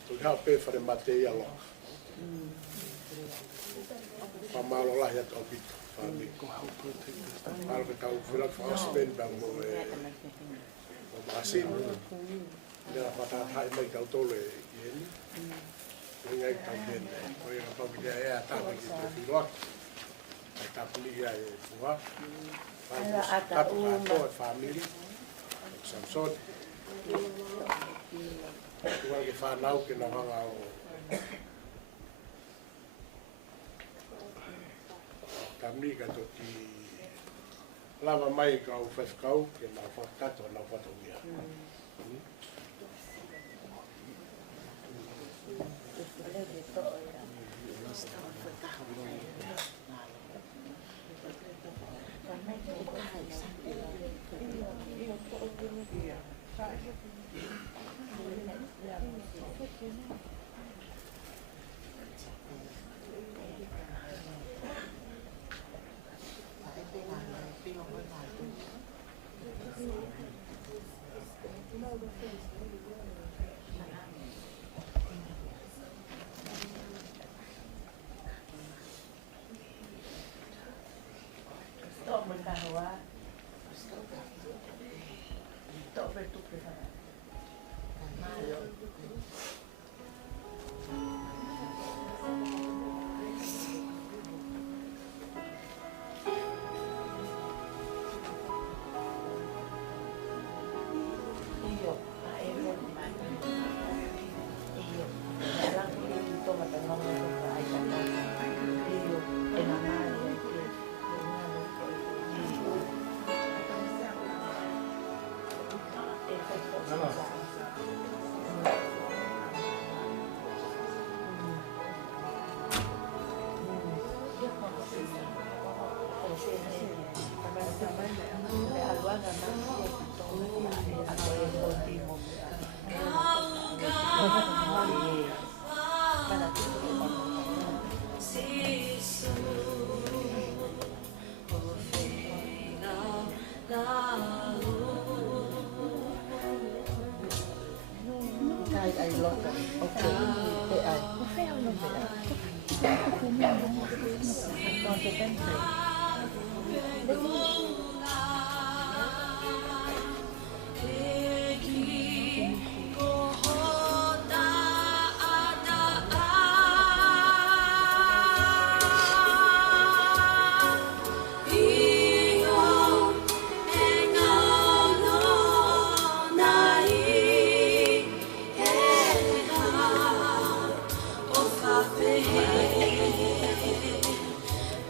ko ngā pē whare mate i alo. Whamalo lahi atu au pito, whami. Maro ke tau whiwhiroa, whaospen, bang mo e, mo maasin. Nera whatatai mai tau tole i eni. Ko ngā i tau mene, ko ngā pawhia e a tāpuni ki te whiwhiroa. Tapuli ya fuha. Tapu ato e family. Samson. Kuwa ke whanau ke na hanga o tamni ka to ki lava mai ka o whewhkau ke na whakato na whatongia. Stop berkahwa. Stop bertukar. Malu. Iyo, aero. Iyo, dalam itu matangong itu ay kata. Iyo, enamado. Ai lo ok để ai con sẽ tên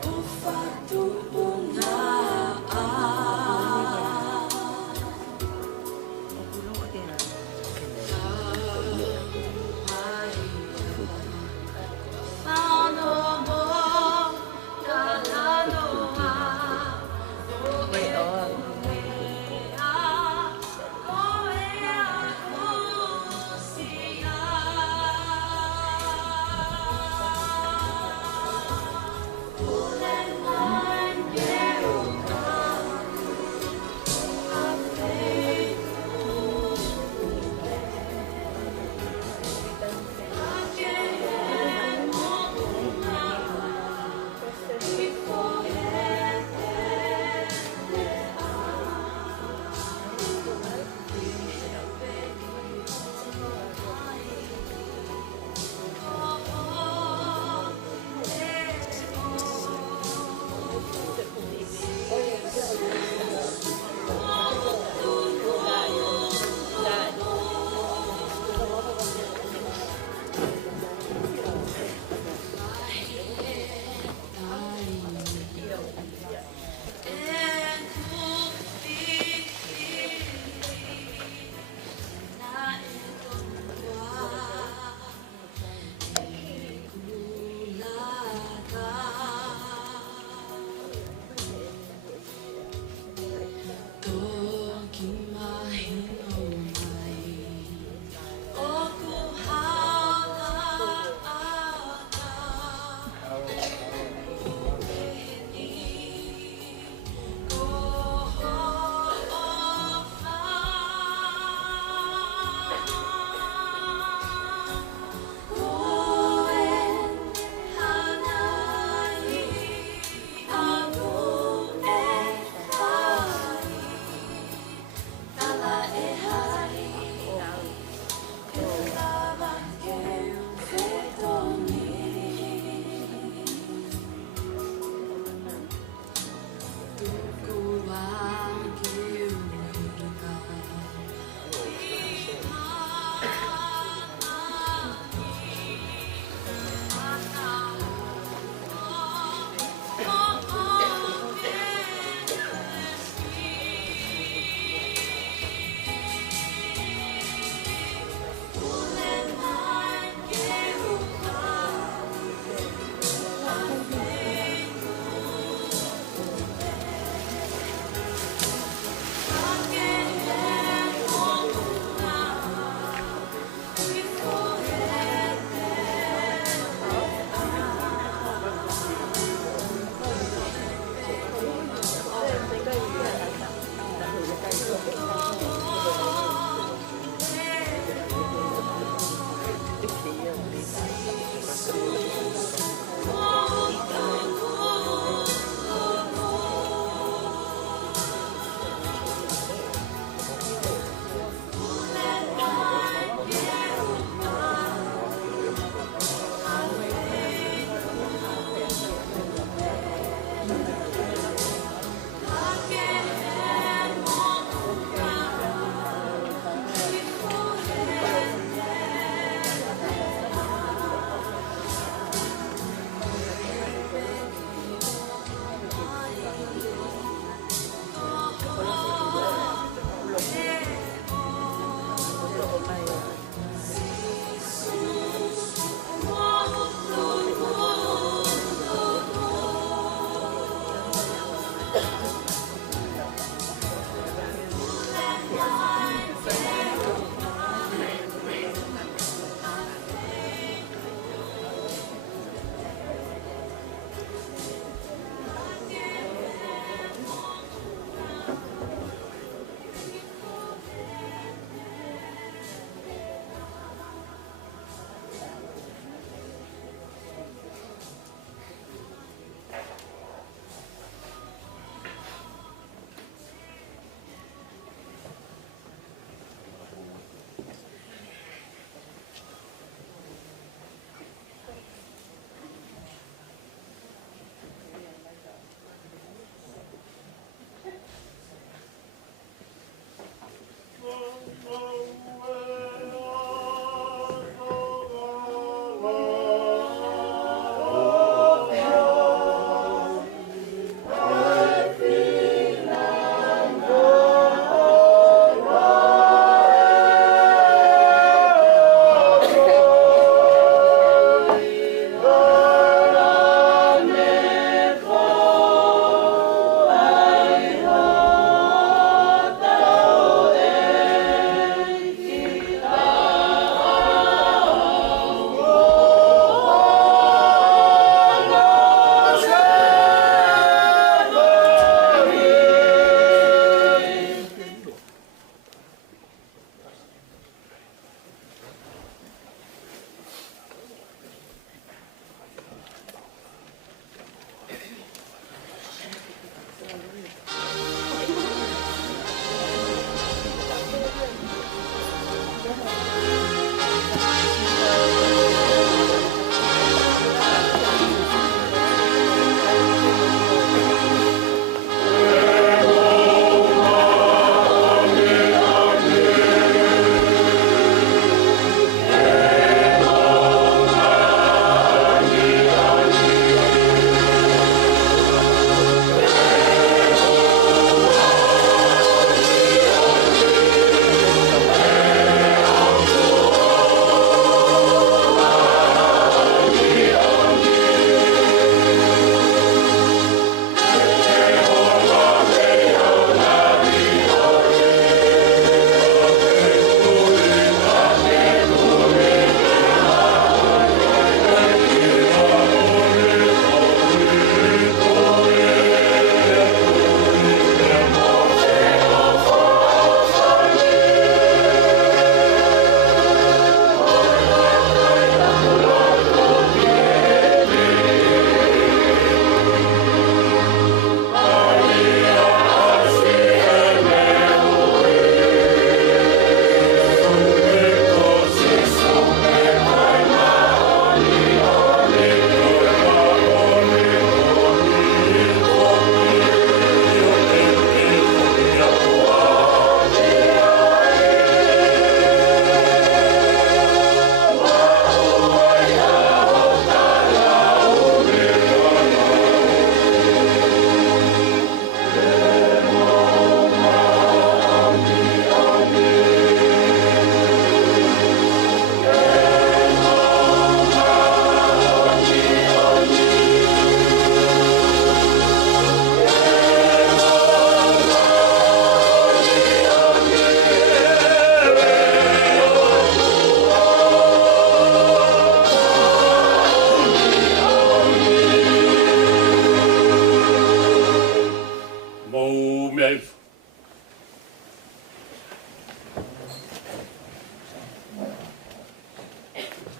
Ufa tu bunga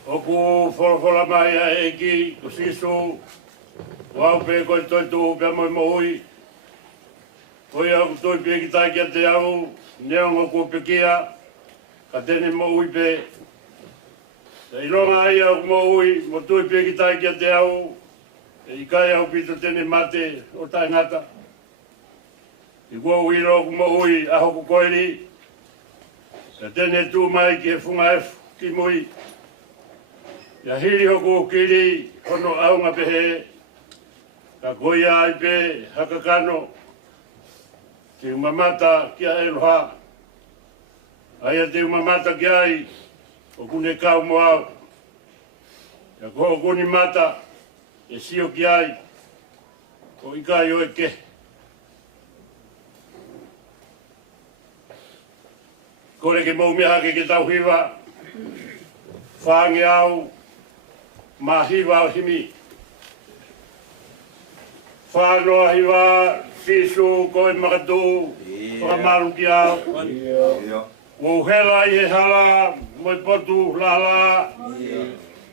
Oku wholofola mai a eki, ko sisu, wau pe koe toi tu pia moi mohui. Koe au toi pe ki tai kia te au, neongo ko pekia, ka tene mohui pe. E ilonga ai au mohui, mo toi pe ki tai kia te au, e i kai au pito tene mate o tai ngata. I kua uiro ku mohui a hoku koeri, ka tene tu mai ki e funga efu ki mui. Ia hiri hoku kiri, hono aunga pehe, ka koia ai pe hakakano, te umamata kia eloha. Aia te umamata ki ai, o kune kau mo au. Ia koho kuni mata, e sio ki ai, o ikai o eke. Kore ke mau mea ke tau hiwa, whaange au, ma hiwa o himi. Whanoa hiwa, sisu, koe makatu, whakamaru ki au. Wau hela i he hala, moi potu, lala.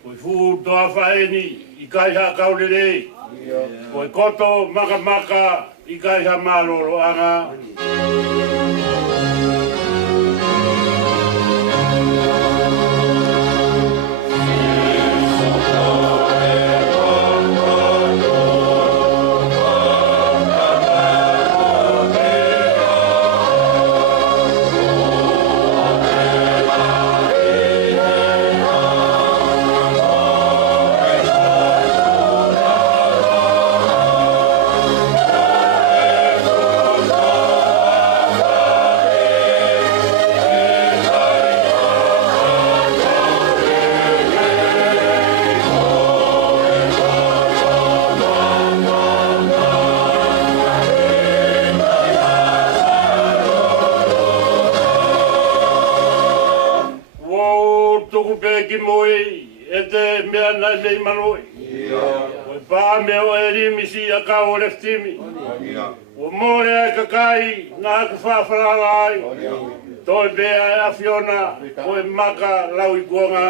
Koe fu toa whaeni, i kai ha kaurere. Koe koto, maka maka, i kai ha maroro anga. Ki moi, e te mea nai mei manoi. O pā mea o e rimisi a ka o leftimi. O more ai kakai, nā ka whawharala ai. Toi bea e a Fiona, o e maka lau i kuanga.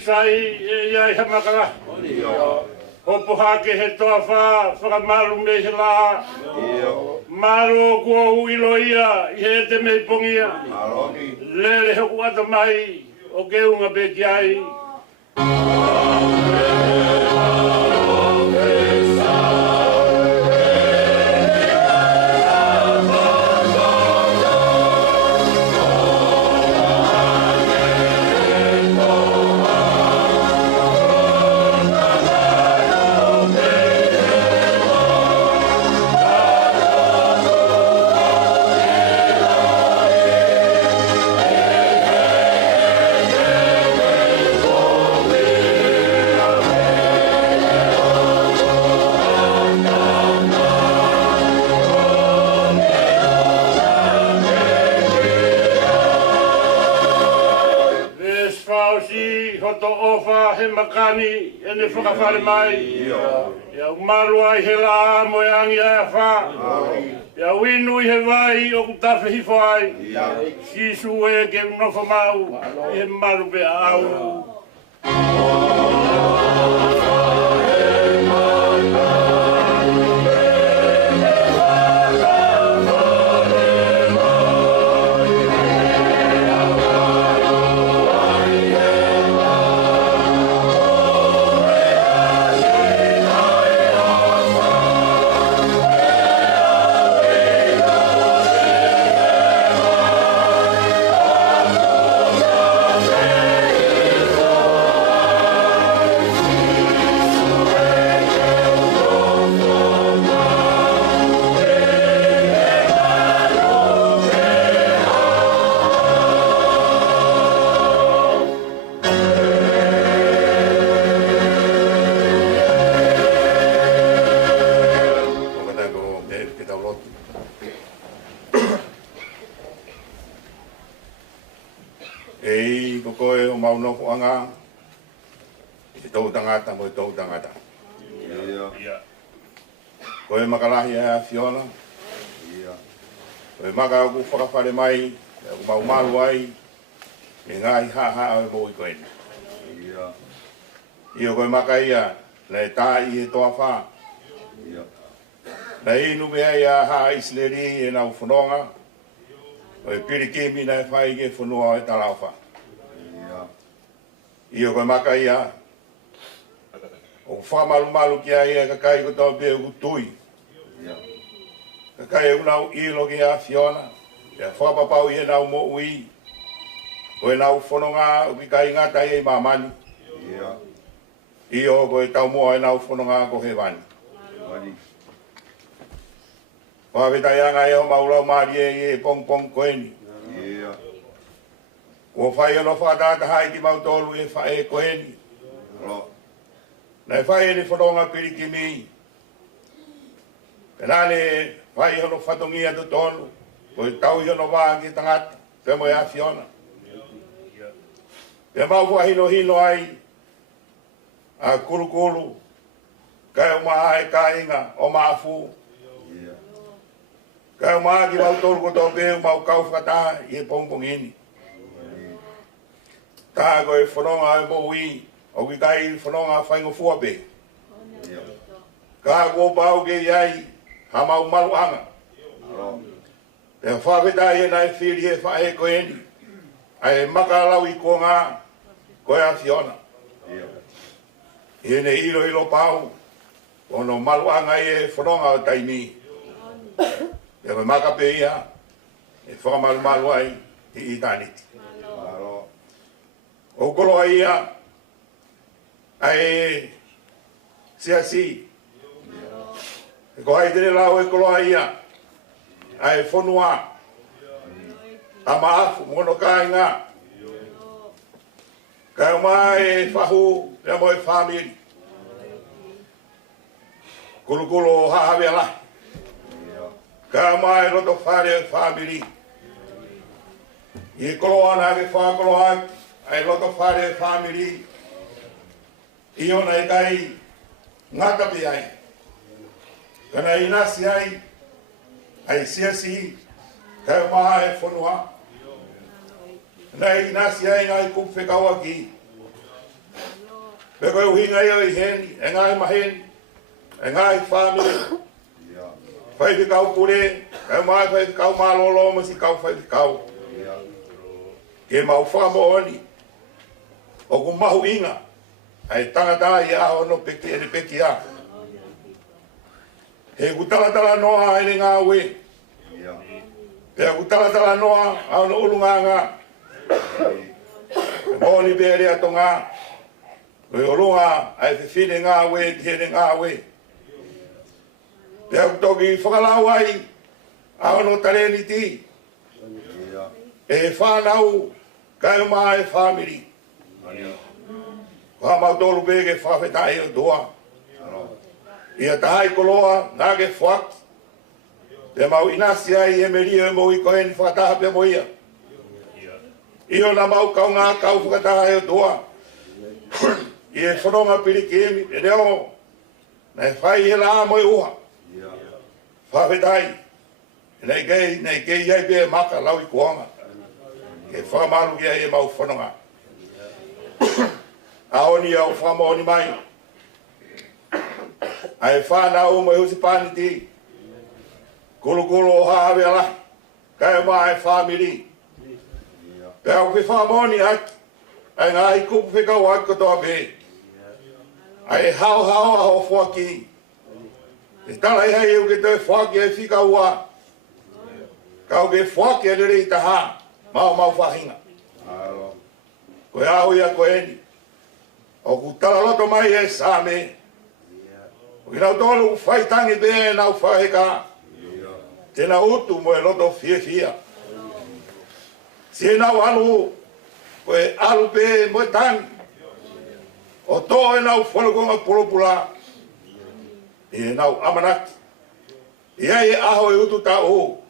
Sai e ai hamakara. Hopo hake he toa wha, whakamaru me he la. Maro kua uilo ia, i he te mei pongia. Lele he kuata mai, o ke unga pe ki ai. He makani, e ne whakawhare mai. Ia umaru ai he la mo e angi ai a wha. Ia winu i he vai o kutawhi hifo ai. Sisu e ke unofa mau, i he maru pe au. Oh mau no anga i tau tangata mo i tau tangata. Koe makalahi a Fiona. Koe maka ku whakawhare mai, ku mau malu ai, e ngai ha e mo i koe. Io koe maka ia, nei tā i e toa whā. Nei inu mea ia ha isleri e nau whanonga, o e pirikimi nei whai ke whanua e talau wha. Io koe maka ia, o whamalu ki a ia kakai ko tau pēu ku tui. Kakai e unau ilo ki a Fiona, e whapapau i e nau mo ui, o e nau whanonga uki kai ngata i e mamani. Io koe tau mua e nau whanonga ko he wani. Whaweta ianga e o maulau maari e pong koeni. O whai ono whatata hai ki mautolu e whae koeni. Nei whai ni whanonga pirikimi. E nane whai ono whatongia tu tonu. Koe tau i ono waa ki tangata. Pe mo e a Fiona. Pe mau hino ai. A kuru. Kai o maa e ka inga o maa fu. Kai o maa ki mautolu ko tō pēu mau kau whakata i e pongpong ini. Tā koe whanonga e mo ui. O ki kai whanonga whaingo fuape. Ka kua pau ke iai ha mau maluanga. Te whaweta i e nai whiri e whae koe ni. Ai makalau i kua ngā koe a Fiona. I ne ilo pau. Ono maluanga i e whanonga o taimi. E me makape ia. E whakamalu ai i taniti. O koloa ia. Ai si. E ko hai tere lau e koloa ia. Ai whanua. A maafu mono kai ngā. Kai o mai e whahu e mo e whamiri. Kulu o hahawe ala. Kai o mai roto whare e whamiri. I koloa na ke whakoloa ai roto whare e whamiri. I ona e kai ngatapi ai. Kana inasi ai. Ai siasi. Kai o mai e whanua. Nei nasi ai ngai kupe kaua ki. Peko e uhinga ia i heni, e ngai maheni, e ngai whamiri. Whai te kau pure, e mai whai te kau malolo, masi kau whai te kau. Ke mau whamo oni, o ku mahu inga, ai tangata i aho no peki ene peki a. He ku talatala noa ene ngā we. He ku talatala noa au no ulunga ngā. Moni bere atonga. Koe olunga ai whiwhine ngā we, tihene ngā we. Pea kutoki whakalau ai, aono tareni ti. E whanau, kai o maa e whamiri. Whamau tolu peke whawhetai o toa. Ia tahai koloa, ngā ke whak. Pea mau inasi ai e meria e mo i koeni whakataha pea mo ia. Io na mau kau ngā kau whakataha o toa. I e whanonga pirikimi, e reo, nei whai he la mo i uha. Whawhetai, nei kei iai pe maka lau i kuanga. Ke whamalu kia e mau whanonga. Aoni au whamoni mai. Ai whanau mo i husi pāniti. Kulu o hawe ala. Kai mai whamiri. Pea uke whamoni aki. Ai ngā i kupu whikau aki kotoa pe. Ai hao aho whaki. E tala i hei uke toi whaki e whikau a. Kau ke whaki e rei taha. Mau whahinga. Koe aho ia koe ni. O ku tala loto mai e sāme. O ki nau tolu whaitangi pe e nau whaheka. Tēnā utu mo e loto fia. Se nau alu. Koe alu pe mo e tangi. O tō e nau whanakonga pulopula. E nau amanaki. Ia e aho e utu tau.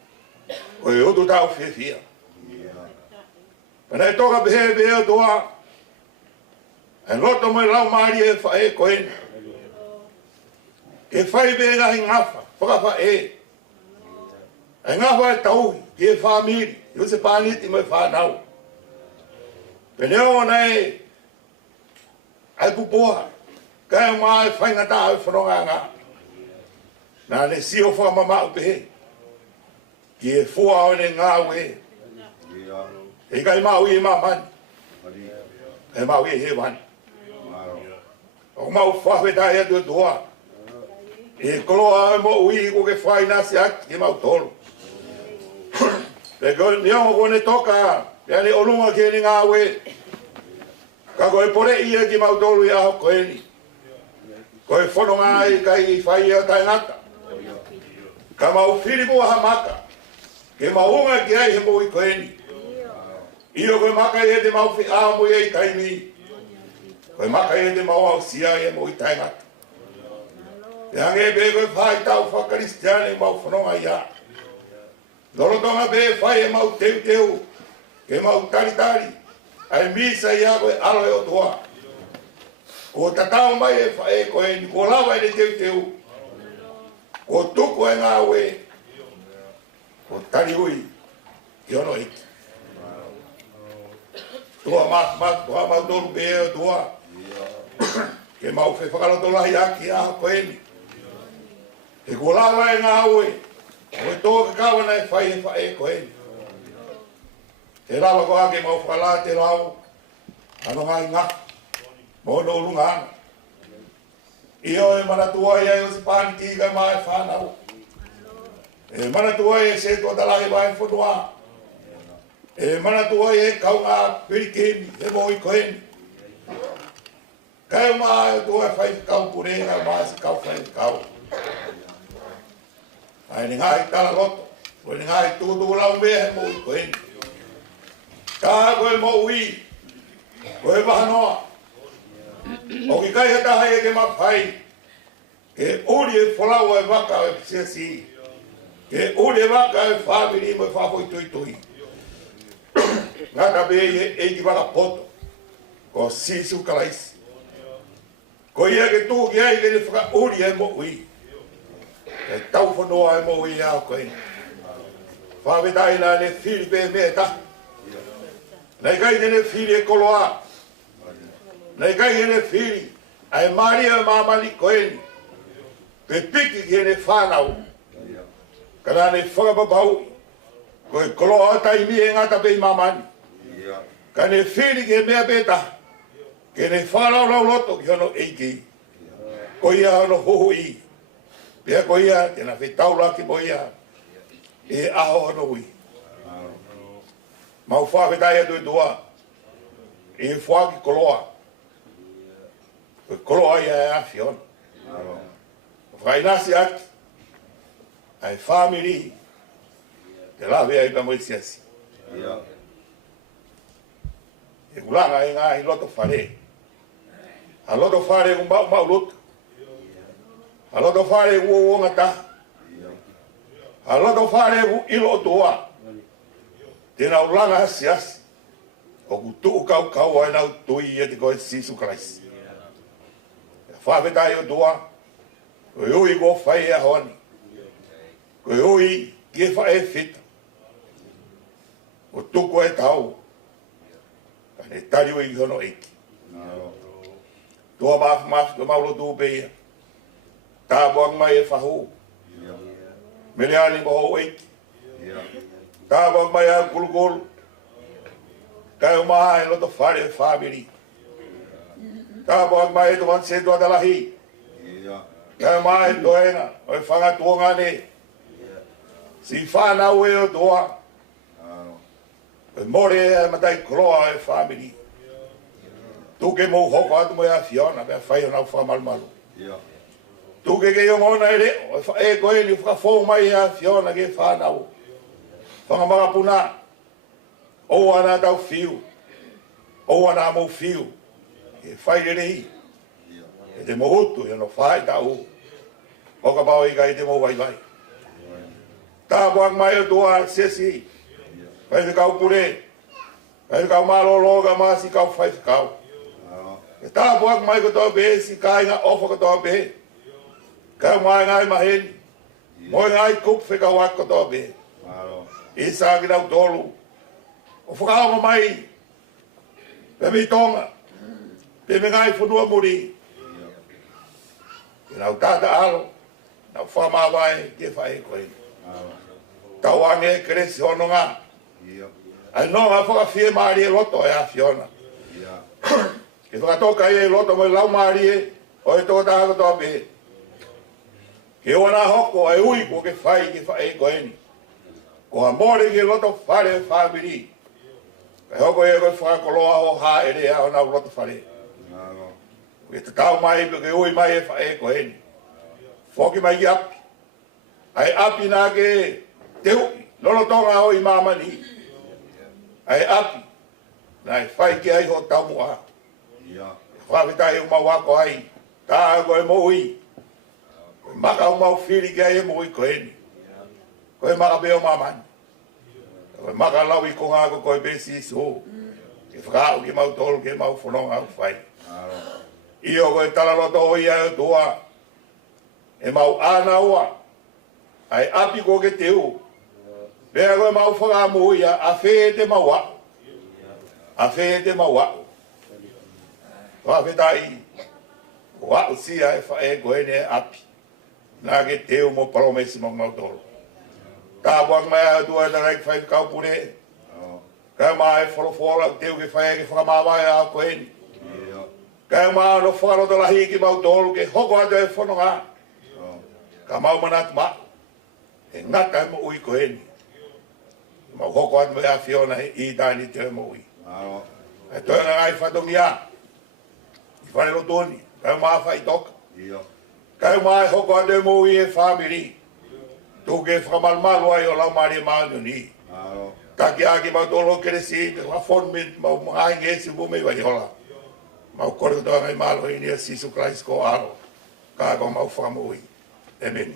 O e utu tau fia. Pana e toka pehe o toa. E loto mai lau maari e wha e koe. E whai be ngahi ngafa, whakawha e. E ngafa e tau, ki e whamiri, i se pāniti mai whanau. Peneo nei, ai pupoha, kai mai whaingata au whanonga ngā. Nā ne sio whakamama upehe. Ki e fua o ne ngā ue. E kai mau i mamani. E mau i he mani. O mau whawhetai atu tua. E koloa e mo ui ko ke whai nasi aki, e mau tolu. E koe niaho kone toka, e ne olunga ke ni ngā ue. Ka koe pore ia ki mau tolu i aho koe ni. Koe whono ngā i kai i whai ea tai ngata. Ka mau whirimu aha maka. Ke maunga ki ai he mo i koe ni. Io koe maka e te mau whi aamu e i taimi. Koe maka e te mau au sia e mo i tai ngata. E ange be koe whai tau whakaristiane mau whanonga ia. Dorotonga be whai e mau teu teu. Ke mau tari tari. Ai misa ia koe alo e o toa. Ko tatao mai e whae koe ni ko lawa e teu teu. Ko tuku e ngā ue. Ko tari ui. Ki ono iti. Tua mas, tua mau toru be e tua. Ke mau whi whakaloto lahi aki aha koe ni. Ke ko lawa e ngā ue. Koe tō ka kawana e whae koe ni. Te rawa ko ake mau whakala te rau. Ano ngai ngā. Mono ulunga ana. Iyo e manatua ia e o se pani tika mai whanau. E manatua e se tua talahi vai whanua. E manatua e kau ngā pirikini, e moi koeni. Kai maa e tua e whai kau pure, kai maa se kau whai kau. Ai ni ngai tala loto, koe ni ngai tūtu lau mea e moi koeni. Ka koe mo ui, koe wahanoa. O ki kai hata hai e ke mawhai, ke uri e wholau e waka e pisiasi, ke uri e waka e whāwiri mo e whāpoi tui tui. Ngata be e ki waka poto, ko sisu kalaisi. Ko ia ke tū ki ai ke ne whaka uri e mo ui, ke tau whanoa e mo ui ao koe. Whāwetai nā ne whiri pe mea ta. Nei kai ke ne whiri e koloa. Nei kai hene whiri, ai Maria mamani koeni, pe piki ki hene whanau, ka nane whakapapau, koe koloa tai mi e ngata pei mamani, ka ne whiri ki he mea peta, ke ne whanau lau loto ki hono eiki, ko ia hono hoho i, pia ko ia, ke na whetau laki mo ia, e aho hono hui. Mau whawhetai atu i tua, e whaki koloa, kolo ai e afion. Whai nasi aki. Ai whamiri. Te lawe ai pa moisiasi. E kulanga e ngā i loto whare. A loto whare u mau loto. A loto whare u o ngata. A loto whare u ilo o toa. Tēnā ulanga asiasi. O kutu kau kau ai nau tui e te koe sisu kalaisi. Whawhetai o tua, koe ui ko whai e honi, koe ui ki e whae whita, o tuku e tau, ka ne tari o i hono eiki. Tua mafu ka maulo tū peia, tā buang mai e whahu, mele ani mo ho eiki, tā buang mai a kulukulu, kai o maha e loto whare e whamiri, ka buang mai to wan se to dalahi ka mai to ena o fanga tuanga ne si fana o e doa e more e matai kroa e family tu ke mo ho pa tu mo ya fiona be fai na fa mal mal tu ke yo ngona ere e ko e ni fa fo mai ya fiona ke fa na o fanga ma puna o ana tau fiu o ana mo fiu e whai rei, e te mohutu, e no whai tau, o ka pao i kai te mo vai vai. Tā buang mai o tua sesi, whai whikau pure, whai whikau malo loga masi kau whai whikau. E tā puak mai kotoa be, si kai ngā ofa kotoa be. Kai mai ngai maheni. Moi ngai kup whika wak kotoa be. I sā ki rau tolu. O whakaama mai. Pe mi tonga. Pe me ngai whunua muri. I rau tāta alo. Nau whamawai ke whae koe. Tau ange keresi hono ngā. Ai no ngā whakawhie maari e loto e a Fiona. Ke whakatoka e loto mo i lau maari e. O e tō tāka tō pe. Ke wana hoko e ui ko ke whai ke whae koe ni. Ko a mōre ke loto whare whamiri. Kai hoko e koe whakakoloa o hā ere a o nau loto whare. Ke te tau mai ke ui mai e whae koe ni. Whoki mai ki api. Ai api nā ke te hui. Lolo tonga o i mamani. Ai api. Nai whai ki ai ho tau mua. Whawhitai o mau wako ai. Tā koe moui. Koe maka o mau whiri ki ai e moui koe ni. Koe maka peo mamani. Koe maka lau i konga ko koe besi iso. Ke whakau ki mau tolu ke mau whanonga au whai. Io koe talaloto o ia o tua. E mau ana ua. Ai api ko ke teu. Pea koe mau whakamu ia a whee te maua. A whee te maua. Whawhetai. Wau sia e whae koe ne api. Nā ke teu mo palomesi mo mau tolu. Tā buak mai a tua e tarai whai kau pune. Kai mai wholofola teu ke whae ke whakamawai a koe ni. Kai mai no whakaroto lahi ki mau tolu ke hoko atu e whanonga. Ka mau manatu ma. E ngata e mo ui koe ni. Mau hoko atu me a Fiona i tāni te mo ui. E toi nga ngai whatongi a. I whare lo tōni. Kai mai whai toka. Kai mai hoko atu e mo ui e whamiri. Tūke whakamalmalu ai o lau maari e maanu ni. Taki aki mau tolo keresi, te whafon mau ngai ngesi bume wai hola. Mau kore toa ngai malo i nia Sisu Christ ko aro. Kā mau whakamui. Amen.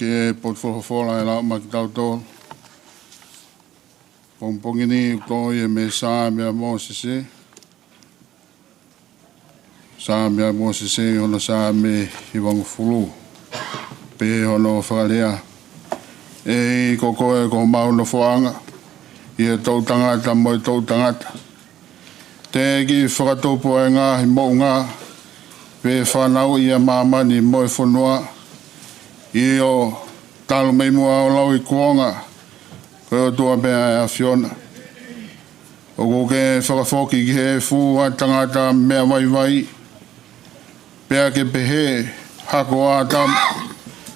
ke potfola la makitauto. Pongini ko ye me sa me Moses. Sa me Moses ona sa me ibang fulu. Pe ono falea. E koko e ko mau no foanga. Ia tau tangata mo tau tangata. Te ki whakatopo e ngā hi mo ngā. Pe whanau ia mamani mo e whanua. I o talo mei mua o lau i kuonga. Koe o tua mea e a Fiona. O ko ke whakafoki ki he fu a tangata mea vai vai. Pea ke pehe hako a tam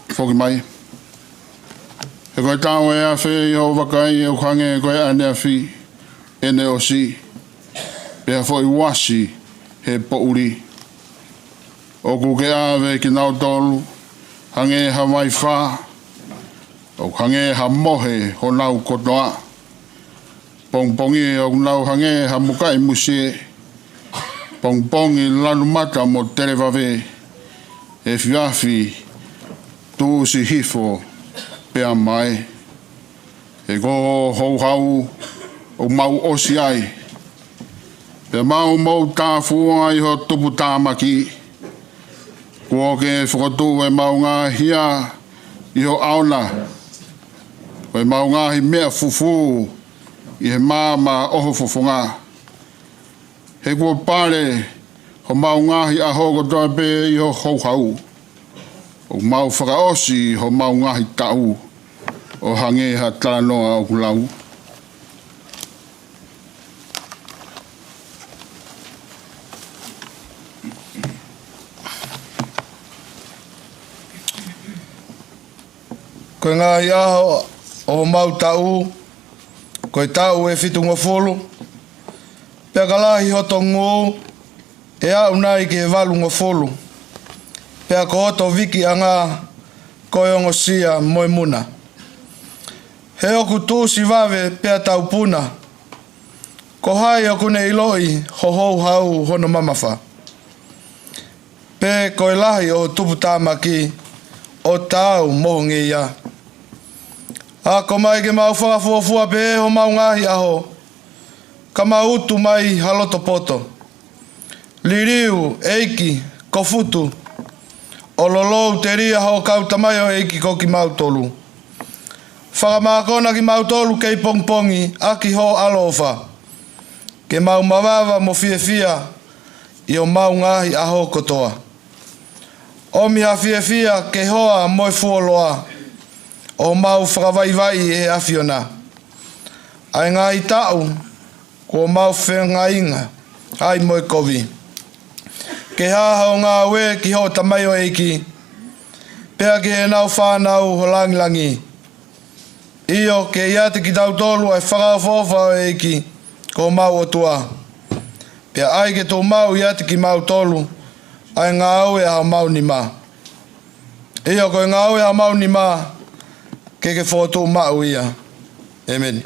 foki mai. He koe tāo e a whi i ho wakai e o kange koe ane a whi ene o si. Pea foi wasi he pouri. O ko ke awe ki nau tolu. Hange ha mai wha, o hange ha mohe ho nau kotoa. Pongpongi o nau hange ha mukai musie. Pongpongi lanu mata mo televave. E fiafi tu si hifo pea mai. E go hou hau o mau osi ai. Pea mau mau tā fua i ho tupu tāmaki. Kua ke whakatu e mau ngā hia i ho aona. O e mau ngā hi mea fufu i he māma oho fufunga. He kua pare ho mau ngā hi aho kotoa pe i ho hauhau. O mau whakaosi ho mau ngā hi tau o hange ha talanoa o kulau. Koe ngā hi aho o mau tau, koe tau e whitunga wholo. Pea ka lahi hoto ngō, e au nai ke valunga wholo. Pea ko hoto wiki a ngā koe ongo sia moe muna. He oku tūsi wawe pea tau puna. Ko hai oku ne iloi ho hou hau hono mamawha. Pe koe lahi o tupu tāmaki o tau mohongi ia. A ko mai ke mau whakafuafua pe ho mau ngahi aho. Ka mau utu mai haloto poto. Liriu, eiki, kofutu. O lolou te ria ho kauta mai o eiki ko ki mau tolu. Whakamākona ki mau tolu kei pongpongi aki ho alofa. Ke mau mawawa mo fia i o mau ngahi aho kotoa. Omi ha fia ke hoa moi fuoloa. O mau whakawaiwai e a Fiona. Ai ngā i tau, ko mau whenga inga, ai moi kovi. Ke haha o ngā ue ki ho tamai o eiki, pea ke he nau whānau ho langilangi. Io ke iate ki tau tolu ai whakafofa o eiki, ko mau o tua. Pea ai ke tō mau iate ki mau tolu, ai ngā ue ha mau ni mā. Io ko ngā ue ha mau ni mā, ke whotō mau ia. Amen.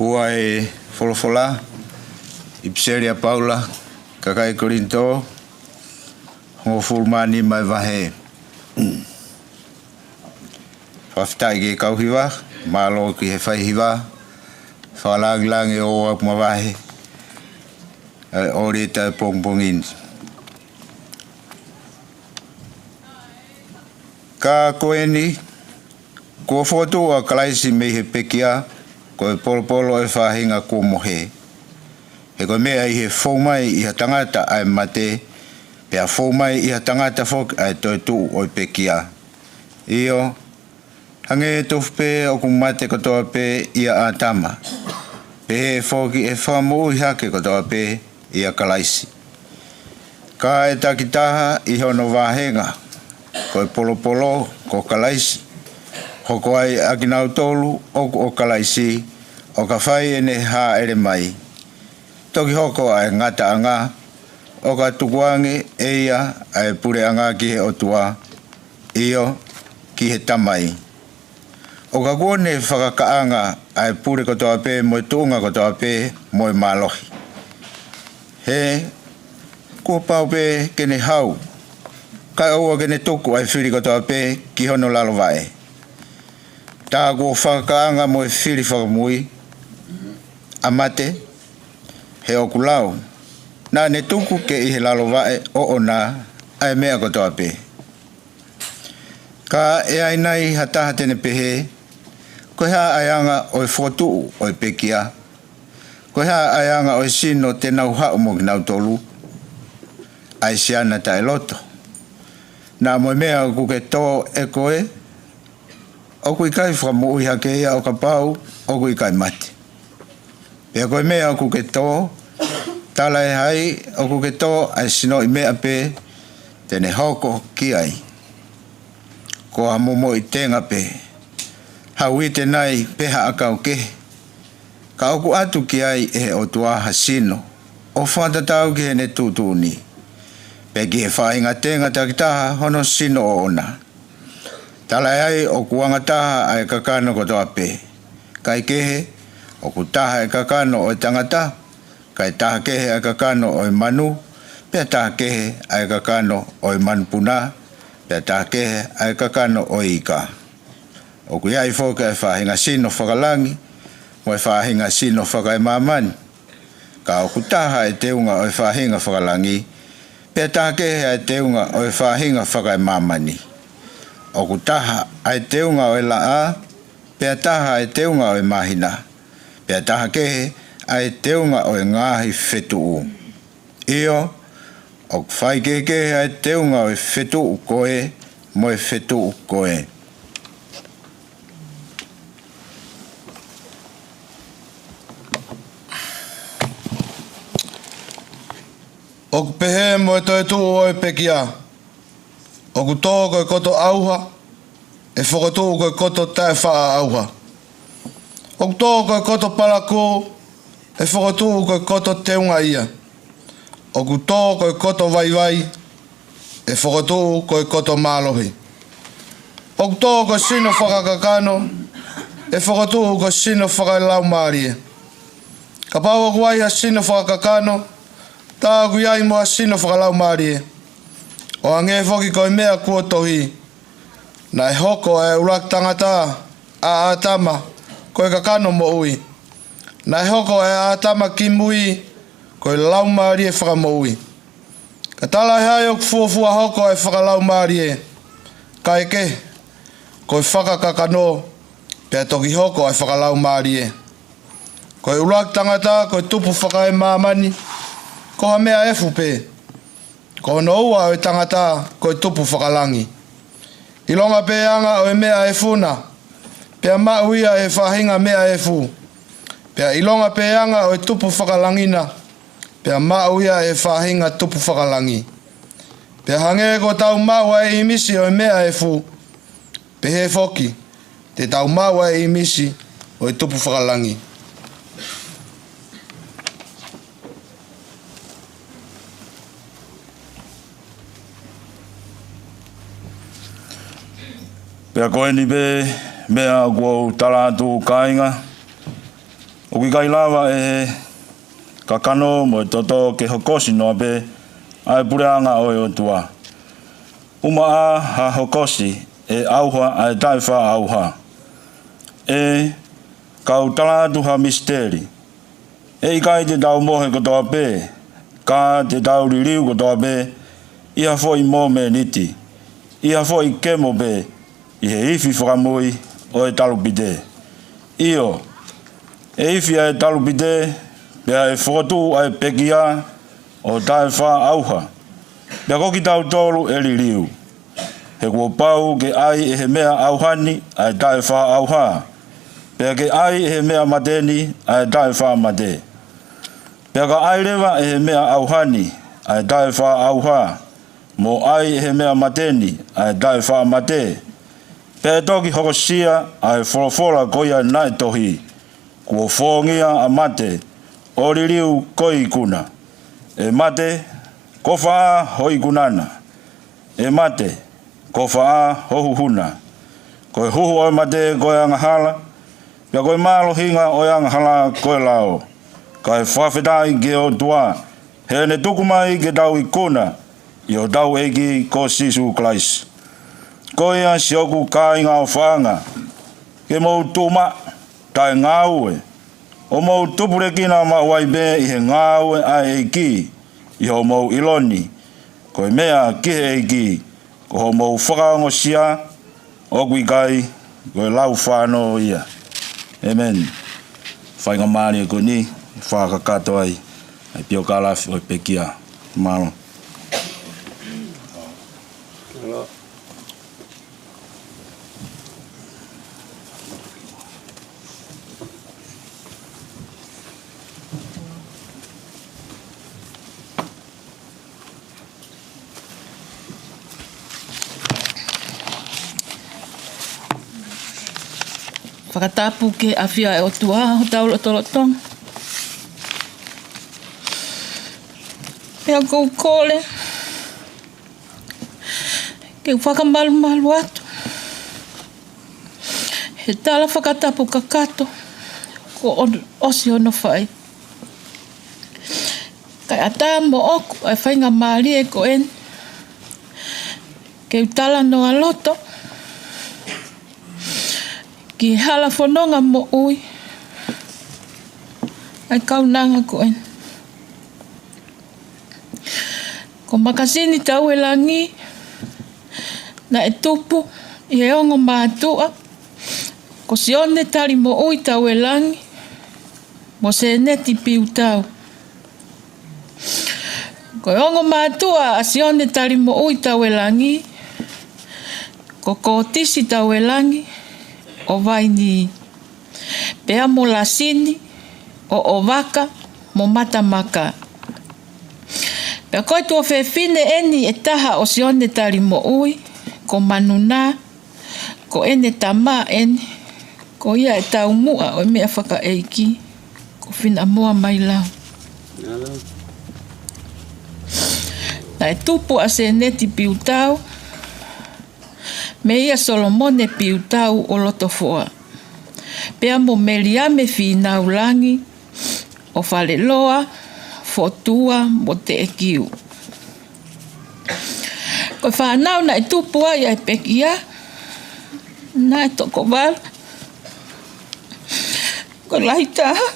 Ua e folofola, i Piseria Paula, kakai Korinto, hongo fulmani mai vahe. Whaftai ke kauhiwa, malo ki he whaihiwa, whalanglangi o ap mawahe, ori ta pongpongin. Ka koeni, ko foto a kalaisi me he pekia, ko e polo e whahinga ko mohe. He ko mea i he whaumai i ha tangata ai mate, pea whaumai i ha tangata whok ai toi tu o pekia. Io, hange tofpe o kumate kotoa pe ia a tama. Pe he whoki e whamu i hake kotoa pe ia kalaisi. Ka e takitaha i hono wahenga, ko e polo ko kalaisi. Hoko ai akinau tolu o kalaisi, o ka whai ene ha ere mai. Toki hoko ai ngata anga, o ka tukuange eia ai pure anga ki he otua, io ki he tamai. O ka kone whakakaanga ai pure kotoa pe moe tuunga kotoa pe moe malohi. He, kua pau pe kene hau, kai oua kene tuku ai whiri kotoa pe ki hono lalo vae. Tā kua whakakaanga moe whiri whakamui, amate, he oku lau, nā ne tuku ke i he lalo vae o ona ai mea kotoa pe. Ka e ai nai hataha tene pehe, ko hea aianga o e whotu o e pekia, ko hea aianga o e sino te nau hao mo ki nau tolu, ai siana ta e loto. Nā moe mea kuke tō e koe, o kui kai whakamui hake ia o ka pau, o kui kai mate. Pea koe mea kuke tō, tala e hai, o kuke tō ai sino i mea pe, tene hoko ki ai. Ko hamomo i tenga pe, hau i te nai peha akau ke. Ka oku atu ki ai e o tua hasino, o whatatau ki he ne tūtūni. Pe ki he whainga tenga takitaha hono sino o ona. Tala ai o kuanga taha ai kakano kotoa pe. Kai kehe, o ku taha e kakano o tangata, kai taha kehe ai kakano o manu, pia taha kehe ai kakano o manpuna, pia taha kehe ai kakano o ika. O ku iai whoka e whahinga sino whakalangi, mo e whahinga sino whaka e mamani. Ka o ku taha e teunga o e whahinga whakalangi, pia taha kehe ai teunga o e whahinga whaka e mamani. O ku taha ai teunga o e laa, pia taha ai teunga o e mahina, pia taha kehe ai teunga o e ngahi whetuu. Io, o ku whai kehe ai teunga o e whetuu koe, mo e whetuu koe. O ku pehe mo e toi tuu o e pekia. O ku tō koe koto auha, e whakatuu koe koto tae whaa auha. O ku tō koe koto palako, e whakatuu koe koto teunga ia. O ku tō koe koto vaiwai, e whakatuu koe koto mālohi. O ku tō koe sino whakakakano, e whakatuu koe sino whakailau maarie. Ka pāua kuai ha sino whakakakano, tā kui ai mua sino whakalau maarie. O ange whoki koe mea kua tohi, na e hoko e urak tangata a atama koe kakano mo ui. Na e hoko e atama ki mui koe lau maarie whakamo ui. Ka tala e hai o kufuafua hoko e whakalau maarie. Ka eke, koe whakakakano, pia toki hoko e whakalau maarie. Koe urak tangata koe tupu whakae mamani, koha mea e fupe. Ko no ua o tangata ko tupu whakalangi. I longa pe anga o mea e funa. Pea mauia e whahinga mea e fu. Pea i longa pe anga o tupu whakalangina. Pea mauia e whahinga tupu whakalangi. Pea hange ko tau maua e imisi o mea e fu. Pe he foki. Te tau maua e imisi o tupu whakalangi. Pea koe ni be mea kua talatu kāinga. O ki kai lava e kakano mo toto ke hokosi no be ai pureanga o e tua. Uma a ha hokosi e auha ai taifa auha. E kautala duha misteri. E ikai te tau mohe ko toa pe, ka te tau ririu ko toa pe, ia fo i mo me niti. Ia fo i kemo pe, i he ifi whakamui o e talupite. Io, e ifi a e talupite, pea e whotu a e pekia o tae wha auha. Pea koki tau tolu e ririu. He kua pau ke ai e he mea auhani a e tae wha auha. Pea ke ai e he mea mateni a e tae wha mate. Pea ka ai rewa e he mea auhani a e tae wha auha. Mo ai e he mea mateni a e tae wha mate. Pea e toki hokosia a e wholawhola koia nai tohi. Kua whongia a mate o ririu koi kuna. E mate, ko wha hoi kunana. E mate, ko wha hohuhuna. Koe huhu o mate koe angahala. Pea koe malo hinga o angahala koe lao. Kai whawhetai ke o tua. He ne tukumai ke tau i kuna. I o tau eki ko Sisu Klais. Koe a sioku ka inga o whaanga. Ke mou tuma tai ngāue. O mou tupure kina ma waibe i he ngāue a eki. I ho mou iloni. Koe mea ki he eki. Ko ho mou whakaongo sia. O kui kai. Koe lau whāno ia. Amen. Whainga maari e koe ni. Whakakato ai. Ai pio kalafi o pekia. Malo. Whakatapu ke awhia e o tua o tau lotolotong. Pea kou kōle. Ke whakamalu atu. He tala whakatapu kakato. Ko osi ono whai. Kai ata mo oku ai whainga maari e ko en. Ke utala no aloto. Ki hala whanonga mo ui. Ai kaunanga ko en. Ko makasini tau e langi. Na e tupu. I he ongo mātua. Ko sione tari mo ui tau e langi. Mo se neti piu tau. Ko ongo mātua a sione tari mo ui tau e langi. Ko kōtisi tau e langi. O vaini pea mo lasini o waka mo matamaka. Pea koe tua whewhine eni e taha o sione tari mo ui, ko manuna, ko ene tama eni, ko ia e tau mua o mea whaka eiki, ko whina mua mai lau. Na e tupu a se neti piu tau, me ia Solomone piu tau o loto foa. Pea mo meliame whina ulangi, o whale loa, fotua, mo te ekiu. Ko whanau na e tupua ia e pekia, na e toko wala. Ko laitaha.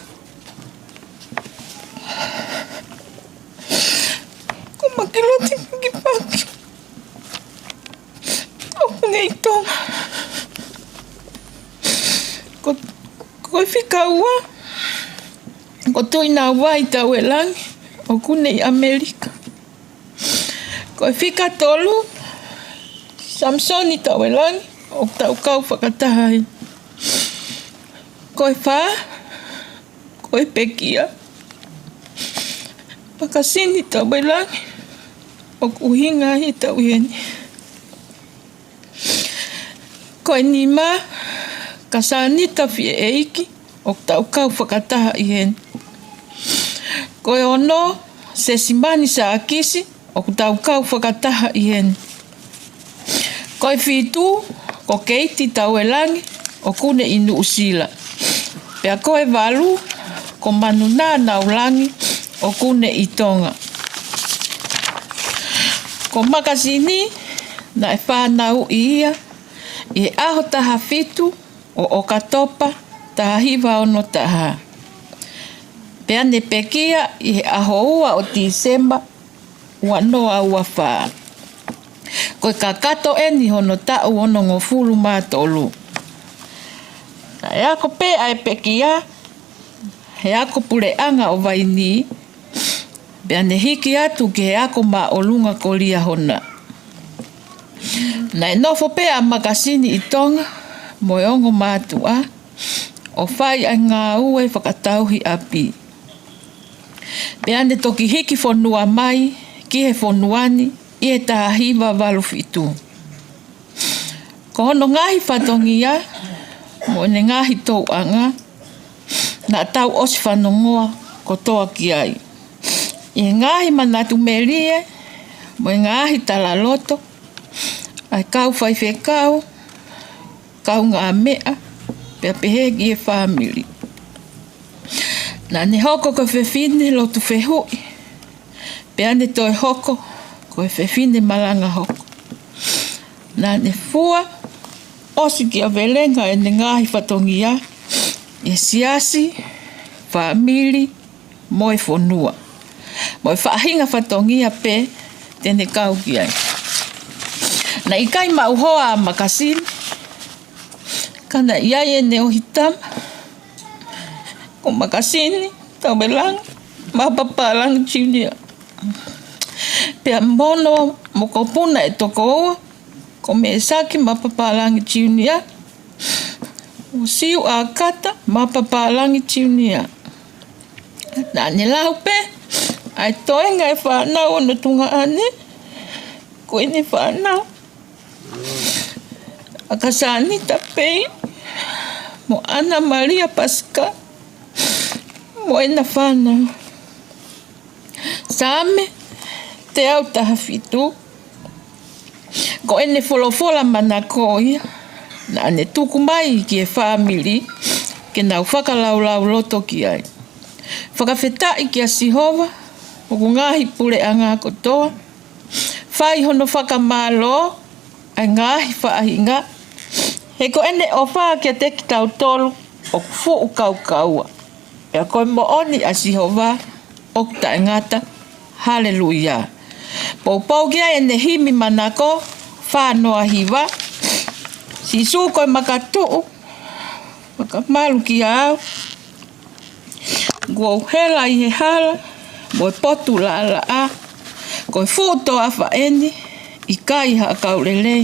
Ko makiloti pikipaki. Nei tonga. Ko whika ua. Ko tuina ua i tau e langi. O kune i Amerika. Ko whika tolu. Samson i tau e langi. O tau kau whakatahai. Ko wha. Ko pekia. Pakasini tau e langi. O kuhinga i tau ieni. Ko nima kasanita fi eiki o tau kau whakataha i hen. Ko ono se simani sa akisi o tau kau whakataha i hen. Ko whitu ko keiti tau e langi o kune inu usila. Pea ko walu ko manuna na ulangi o kune i tonga. Ko makasini na e whanau ia i aho taha fitu o katopa taha hiva ono taha. Pea ne pekia i aho ua o Disemba ua noa ua whaa. Koe kakato eni hono tau ono ngofulu mātolu. Na e ako pe ai pekia, he ako pureanga o vaini, pea ne hiki atu ki he ako ma olunga ko lia hona. Na e nofo pe a makasini i tonga, mo e ongo mātua, o whai ai ngā ue whakatauhi api. Pea ne toki hiki whonua mai, ki he whonuani, i e taha hiva walufitu. Ko hono ngahi whatongia, mo ne ngahi tau anga, na tau osi whanongoa ko toa ki ai. I ngahi manatu merie, mo e ngahi tala loto, ai kau whaife kau ngā mea, pea pehegi e whamiri. Na ne hoko ko whewhine lotu whehui, pea ne toi hoko, ko e whewhine malanga hoko. Na ne fua, osi ki a velenga e ne ngahi whatongia, e siasi, whamiri, mo e whonua. Mo e whaahinga whatongia pe, tene kau ki ai. Na i kai mauhoa a makasini, kana iai e ne ohitama, ko makasini, tau belang, mapapalang chiunia. Pea mono mo kopuna e toko oa, ko me saki mapapalang chiunia, o siu a kata mapapalang chiunia. Na ne lau pe, ai toenga e whanau ono tunga ane, ko ene whanau. Akasani tapei, mo Ana Maria Pasca, mo ena whanau. Same, te au taha fitu, ko ene wholofola mana ko ia, na ane tuku mai ki e whamiri, ke nau whakalaulau loto ki ai. Whakawhetai ki a Sihova, o ngahi pure a ngā kotoa, whai hono whakamalo, ai ngahi whaahinga, he ko ene o whaa kia teki tau tolu, o kufu u kau kaua. Ea koe mo oni a Sihova, o ta ngata, haleluia. Pou kia ene himi manako, whanoa hiwa, si su koe makatuu, makamalu ki au, guau hela i he hala, mo e potu la ala a, koe futo a whaeni, i kai ha kaurele,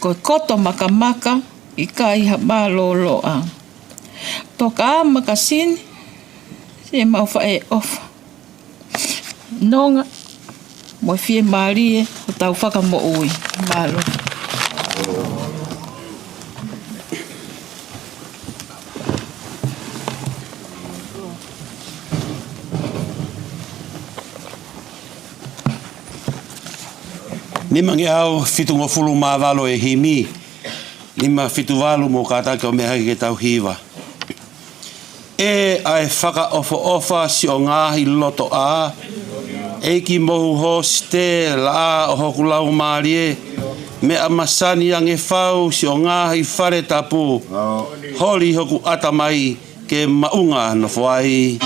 koe koto makamaka, i kai ha malolo a. Toka a makasini, si e mau whae ofa. Nonga, mo e fie marie, o tau whaka mo ui, malo. Nima nge au fitu ngofulu mawalo e himi. Nima fitu walu mo kataka o mehaki ke tau hiva. E ai whaka ofa si o ngahi loto a. E ki mohu hosi te la o hoku lau maarie. Me a masani ang e whau si o ngahi whare tapu. Holi hoku atamai ke maunga no whai.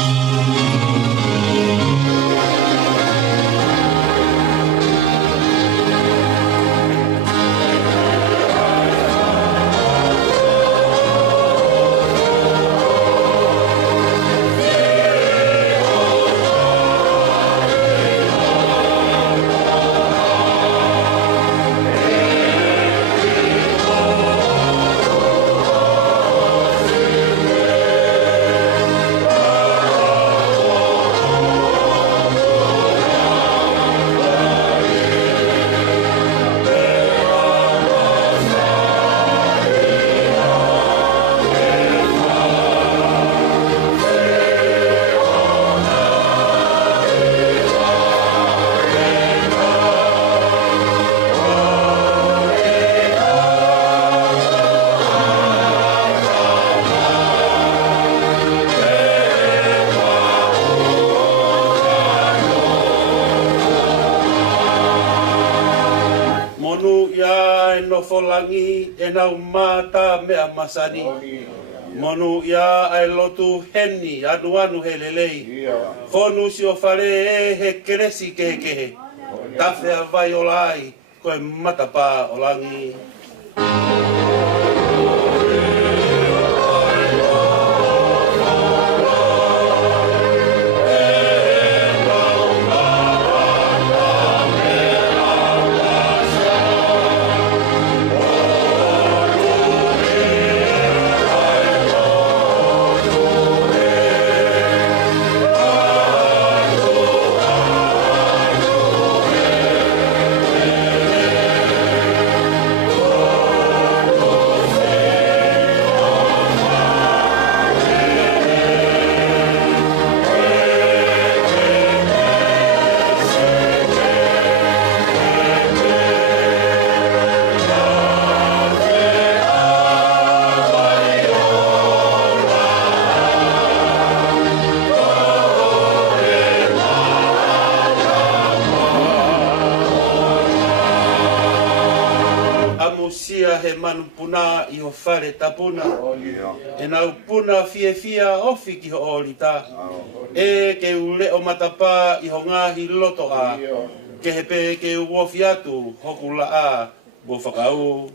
langi e nau mata mea masani. Monu ia ai lotu heni anu helelei. Fonu si o fare he keresi kehe. Tafe a vai o lai koe matapa o langi. He manu puna I ho whare tapuna. E nau puna fia ofi ki ho olita. E ke ule o matapa I ho ngahi loto a. Ke he pe ke uofi atu hoku la a bo whakau.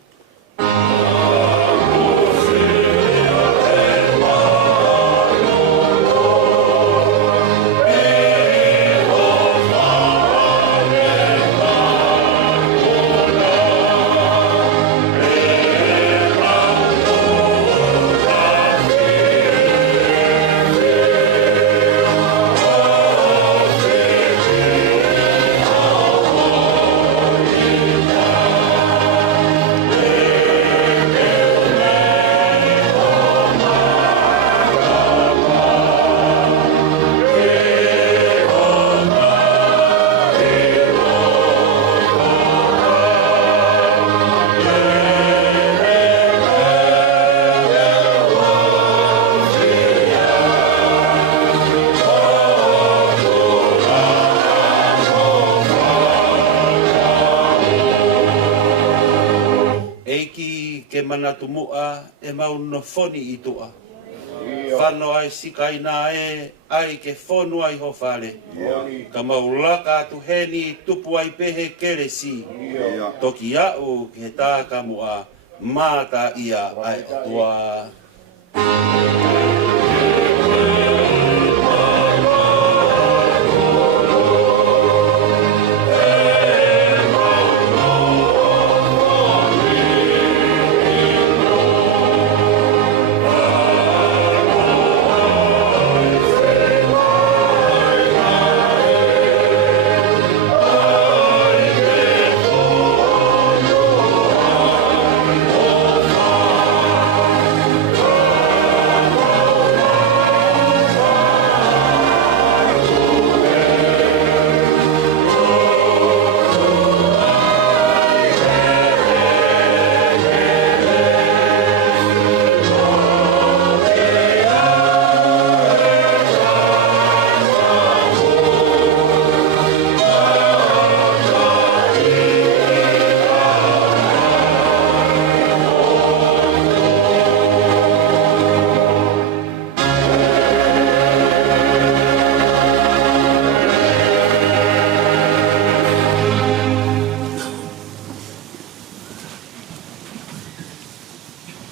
Tumua e mau no foni I tua. Whano ai sikaina e ai ke fonu ai ho whare. Ka mau laka tu heni tupu ai pehe keresi. Toki au ke tā ka mua mata ia ai tua.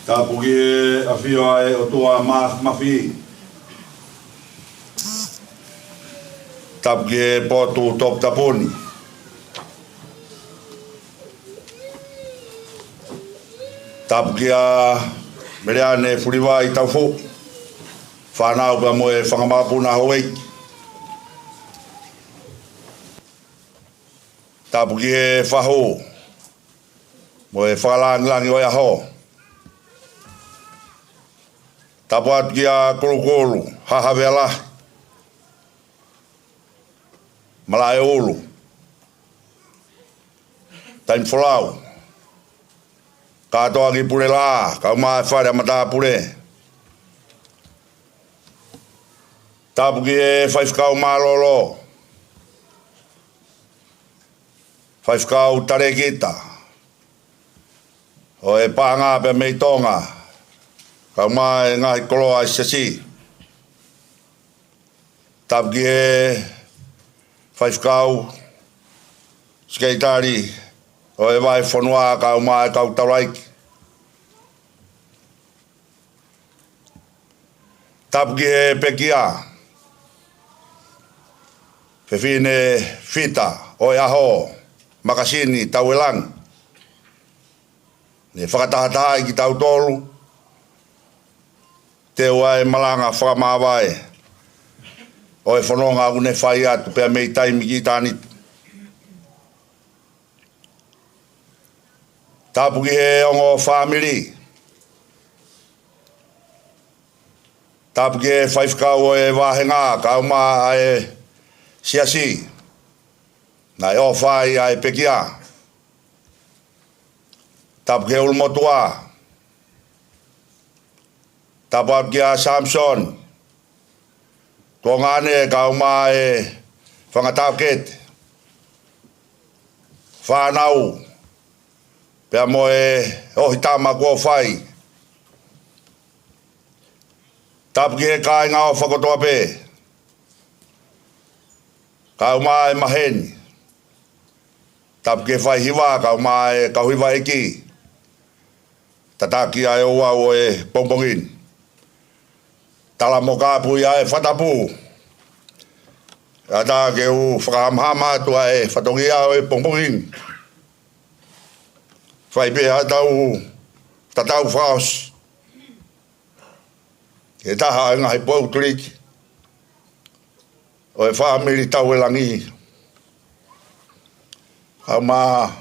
Tapuki a fio ai o tua mafi. Tapuki potu top taponi. Tapuki a mereane furiwa I taufu. Whanau pa moe whangamapuna hoi. Tapuki e whaho. Moe whakalangi o aho. Tapuat kia kolokolo, hahavela, malae olu, tain folau, katoa ki pure la, kau maa whare amata pure. Tapu ki e whaifkau maa lolo, whaifkau tarekita, O e pāngā pe mei tonga. Ka mai ngai kolo ai sesi. Tapki e whaifkau. Skeitari. O e vai whanua ka mai kau taraiki. Tapki e pekia. Fefine fita. O e aho. Makasini tauelang. Ne whakatahataha i ki tau tolu. Te wai malanga whakamawai. O e whanonga une whai atu pia mei taimi ki tāni. Tāpuki he ongo whamiri. Tāpuki he whaifkau o e wāhenga ka uma e siasi. Nai o whai a e pekia. Tāpuki he ulmotua. Tāpuki a Samson. Tō ngāne ka uma e whangatauket. Whānau. Pea mo e ohitama kua whai. Tāpuki he kai ngā o whakotoa pē. Ka uma e maheni. Tāpuki he whai hiwa ka uma e kauhiwa eki. Tataki ai o au e pompongin. Tala mo kāpui ai whatapu. Ata ke u whakahamhama tua e whatongi au e pompongin. Whai pēha tau tatau whaos. E taha e ngahi pou turiki. O e whaamiri tau e langi. Ka ma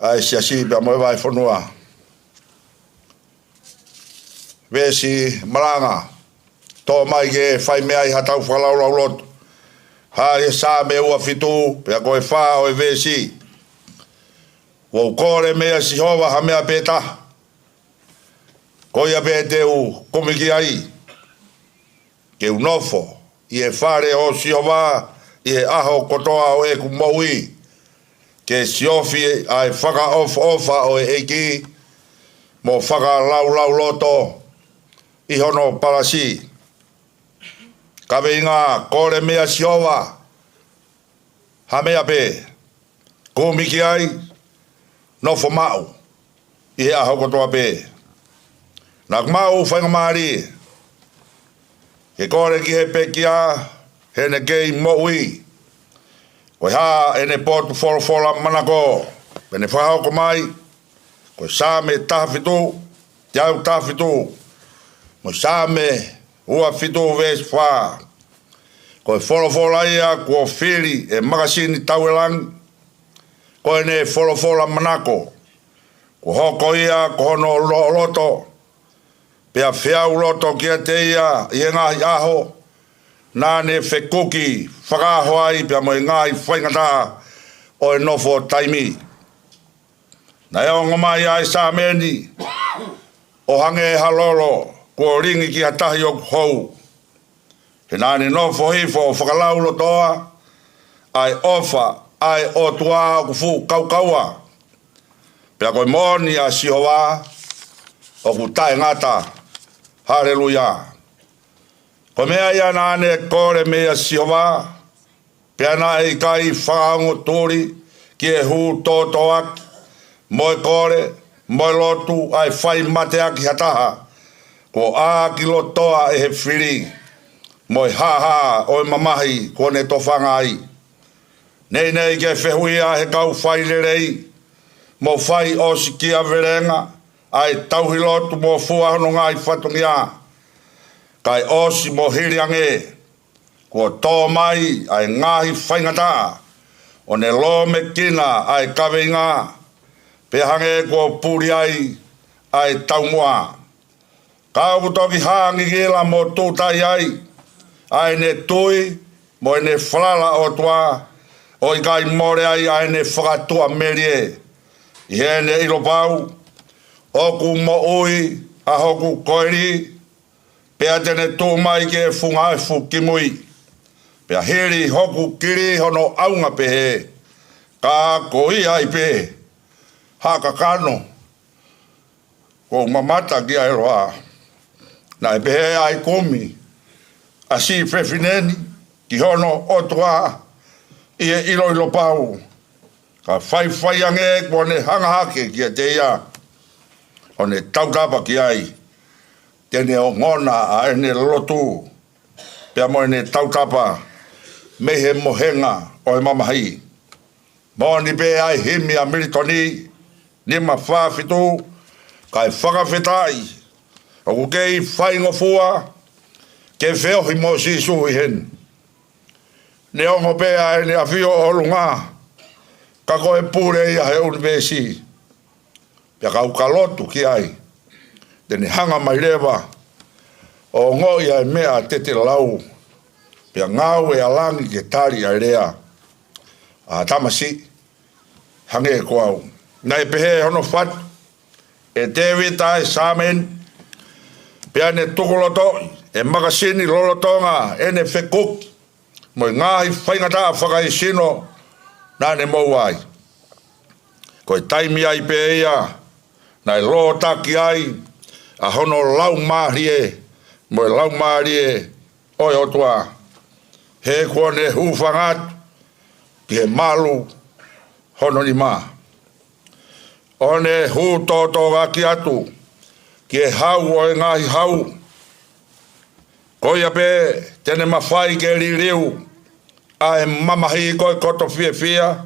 ai siasi pia moe vai whanua. Vesi maranga. Tō mai ke whai mea i hatau whalau lotu. Ha e sā me ua fitu. Pia koe wha o e vesi. Wau kore mea si hova ha mea pēta. Koia pē te u komiki ai. Ke u nofo. I e whare o si hova. I e aho kotoa o e kumoui. Ke siofi ai whaka ofa o e eki. Mo whaka lau loto. I hono parasi. Kawe inga kore mea si hova. Ha mea pē. Komiki ai. Nofo mau. I he aho kotoa pē. Nak mau whainga maari. Ke kore ki he pekia. Hene kei moui. Koe ha ene potu wholofola manako. Pene whahauko mai. Koe sāme tahafitu. Tiau tahafitu. Mo sāme ua fitu vēs wha. Koe wholofola ia kua whiri e makasini tauelang. Koe ne wholofola manako. Ko hoko ia ko hono loto. Pea whiau loto kia te ia i ngahi aho. Nā ne whekuki whakahoai pia mo i ngahi whaingata o e nofo taimi. Nā eo ngomai ai sā meni. O hange e halolo kua ringi ki hatahi o hou. He nā ne nofo hifo whakalau lotoa. Ai ofa ai o tua o kufu kaukaua. Pea koe moni a sihoa o ku tae ngata. Hallelujah. Ko mea ia nāne kore mea sihoa. Pea nā e kai whaango tūri ki e hū tōtoak. Moe kore, moe lotu ai whai matea ki hataha. Ko ā ki lotoa e he whiri. Moe haha o e mamahi ko ne tofanga ai. Nei ke whehuia he kau whai lerei. Mo whai o si kia verenga. Ai tauhi lotu mo fuahono ngai whatungi a. Kai osi mo hiriange. Ko tō mai ai ngahi whaingata. O ne lo me kina ai kawe ngā. Pehange ko puri ai taumua. Kau toki haangi gila mo tūtai ai. Ai ne tui mo ne whalala o tua. O i kai more ai ne whakatua merie. I hene ilopau. Oku mo ui a hoku koiri. Pea tene tō mai ke whunga e whukimui. Pea heri hoku kiri hono aunga pehe. Ka koi ai pe. haka kano. Ko mamata ki ai roa. Na e pehe ai komi. Asi fefineni ki hono otua i e ilo ilo pau. Ka whai ange kone hanga hake ki a te ia. O ne tautapa ki ai. Tene o ngona a ene lotu. Pea mo ene tautapa mehe mohenga o e mamahi. Mo ni pe ai himi a militoni ni ma whawhitu kai whakawhetai. O kukei whaingofua ke wheohi mo sisu i hen. Ne ongo pe ai ne awhio o lunga. Ka koe pure ia he univesi. Pea kau kalotu ki ai. Tene hanga mai lewa. O ngoi ai mea tete lau. Pea ngau e alangi ke tari ai rea. A tamasi. Hange e koau. Nai pehe hono fat. E David ai Samen. Pea ne tukoloto. E makasini lolotonga. Ene fekuk. Moi ngahi whaingata whakai sino. Nane mou ai. Koe taimi ai pe ia. Nai loo taki ai. A hono lau marie. Moi lau marie. Oi otua. He kone hufangat. Ki he malu. Hono ni ma. One hu toto gaki atu. Ki he hau o e ngahi hau. Koia pe tene mawhai ke li riu. Ai mamahi koe koto fia fia.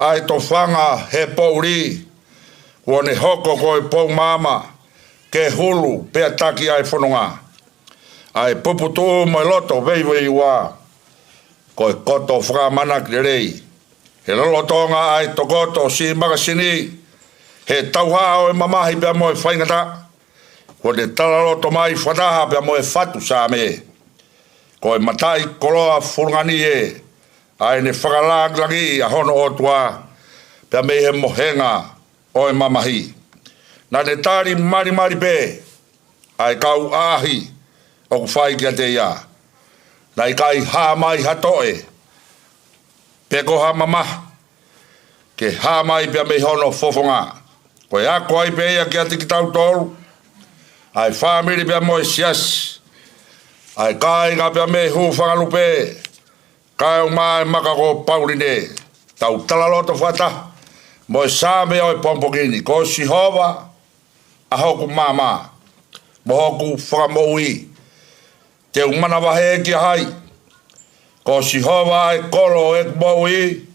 Ai to whanga he pouri. Kone hoko koe pou mama. Ke hulu pea taki ai whanonga. Ai puputu mai loto vei wa. Koe koto whakamana ki rei. He lolotonga ai tokoto si makasini. He tauha o e mamahi pea moe whaingata. Kone talaloto mai whataha pea moe whatu sa me. Koe matai koloa furngani e. Ai ne whakalaglangi a hono o tua. Pea me he mohenga o e mamahi. Na ne tari mari pe. Ai kau ahi. O whai kia te ia. Nai kai ha mai hatoe. Peko ha mama. Ke ha mai pia me hono fofonga. Koe a koe pe ia kia tiki tau tolu. Ai whamiri pia moe sias. Ai kai ngā pia me hu whangalupe. Kai o mai makako paurine. Tau talaloto whata. Moe same oi pompokini. Ko si hova. A hoku mama. Mo hoku whakamoui. Te umana wahe ki hai. Ko si hova e kolo e moui.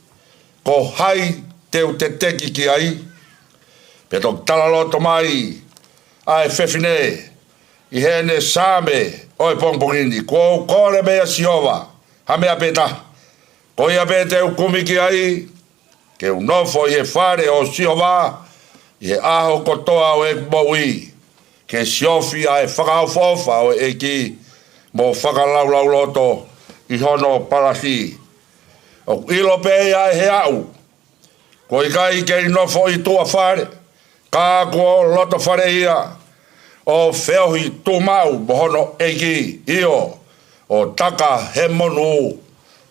Ko hai teu te teki ki ai. Petok talaloto mai. Ai fefine. I hene same oi pompokini. Ko kore mea si hova. Ha mea peta. Ko ia pe teu kumi ki ai. Ke unofo i e whare o si hova. I he aho kotoa o e moui. Ke siofi a e whakaufofa o e ki. Mo whakalaulau loto. I hono parasi. O ilo pe a e he au. Ko i kai ke inofo i tua whare. Ka ko loto whare ia. O wheohi tu mau mo hono e ki. Io. O taka he monu.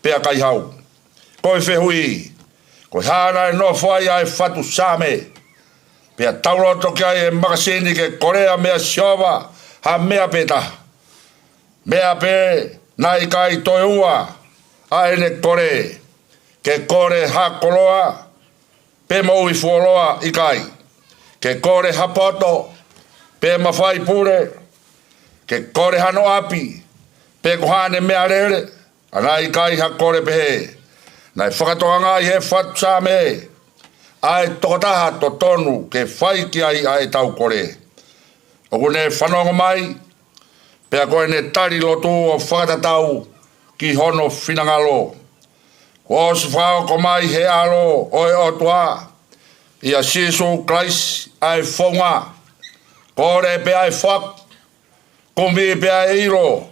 Pea kai hau. Ko i whehui. Ko i hana e nofo ai a e whatu same. Pea tauloto ki ai e makasini ke korea mea siova. Ha mea peta. Mea pe nai kai toi ua. A ene kore. Ke kore ha koloa. Pe mo i fuoloa i kai. Ke kore ha poto. Pe mawhai pure. Ke kore ha no api. Pe kohane mea rere. Anai kai ha kore pehe. Nai whakatoanga i he whatu sa me. Ai tokotaha to tonu ke whai ki ai tau kore. O kune whanonga mai. Pea koe ne tari lotu o whakatatau ki hono whinangalo. Ko si whao ko mai he alo oe otua. Ia Sisu Christ ai whonga. Kore pe ai whak. Kumi pe ai iro.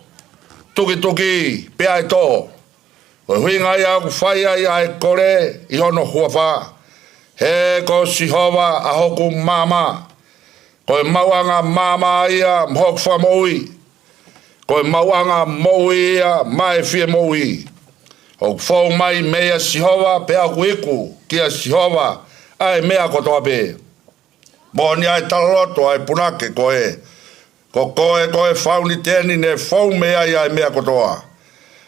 Tuki pe ai to. Koe huinga ia ku whai ai kore i hono huawha. He ko si hova a hoku mama. Koe mauanga mama ia mhok whamoui. Koe mauanga moui ia mai fie moui. Hok whau mai mea si hova pe aku iku kia si hova ai mea kotoa pe. Mo ni ai taloto ai punake koe. Ko koe fauni teni ne fau mea ai mea kotoa.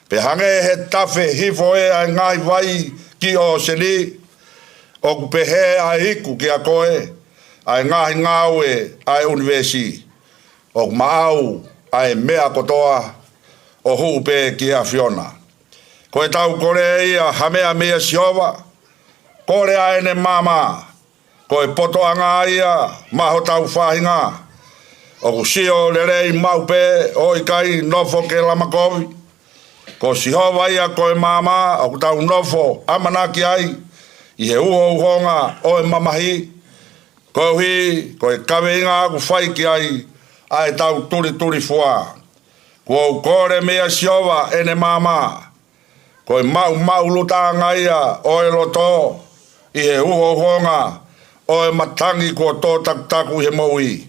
Pe hange he tafe hifo e ai ngai vai ki o seni. O ku pe he ai iku ki a koe. Ai ngahi ngau e ai universi. O ku maau ai mea kotoa. O hupe ki a Fiona. Koe tau kore ia hamea mea siova. Kore aene mama. Koe poto anga ia maho tau whahinga. O ku sio lerei maupe o ikai nofo ke lamakovi. Ko sihova ia koe mama o ku tau nofo amanaki ai. I he uho uhonga o e mamahi. Koe hui koe kawe inga ku whaiki ai. Ai tau turi fua. Ko kore mea siova ene mama. Koe mau luta ngaia o e loto. I he uho honga o e matangi ko tō taktaku he moui.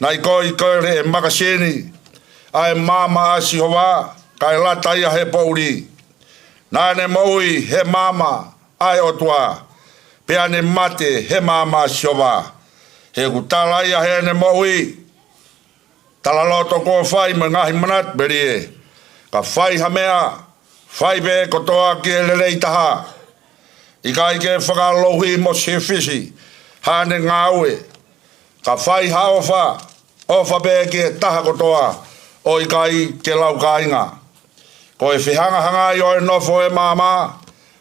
Nai koe re e makasini. Ai mama asi hoa. Kai lata ia he pouri. Nane moui he mama ai otua. Pea ne mate he mama asi hoa. He kutala ia he ne moui. Tala loto ko whai me ngahi manat berie. Ka whai hamea. Whai be kotoa ki e lerei taha. Ika ike whakalohi mo se fisi. Hane ngāue. Ka whai haofa. Ofa be ki e taha kotoa. O ikai ke lau kāinga. Ko e whihanga hanga i o e nofo e mama.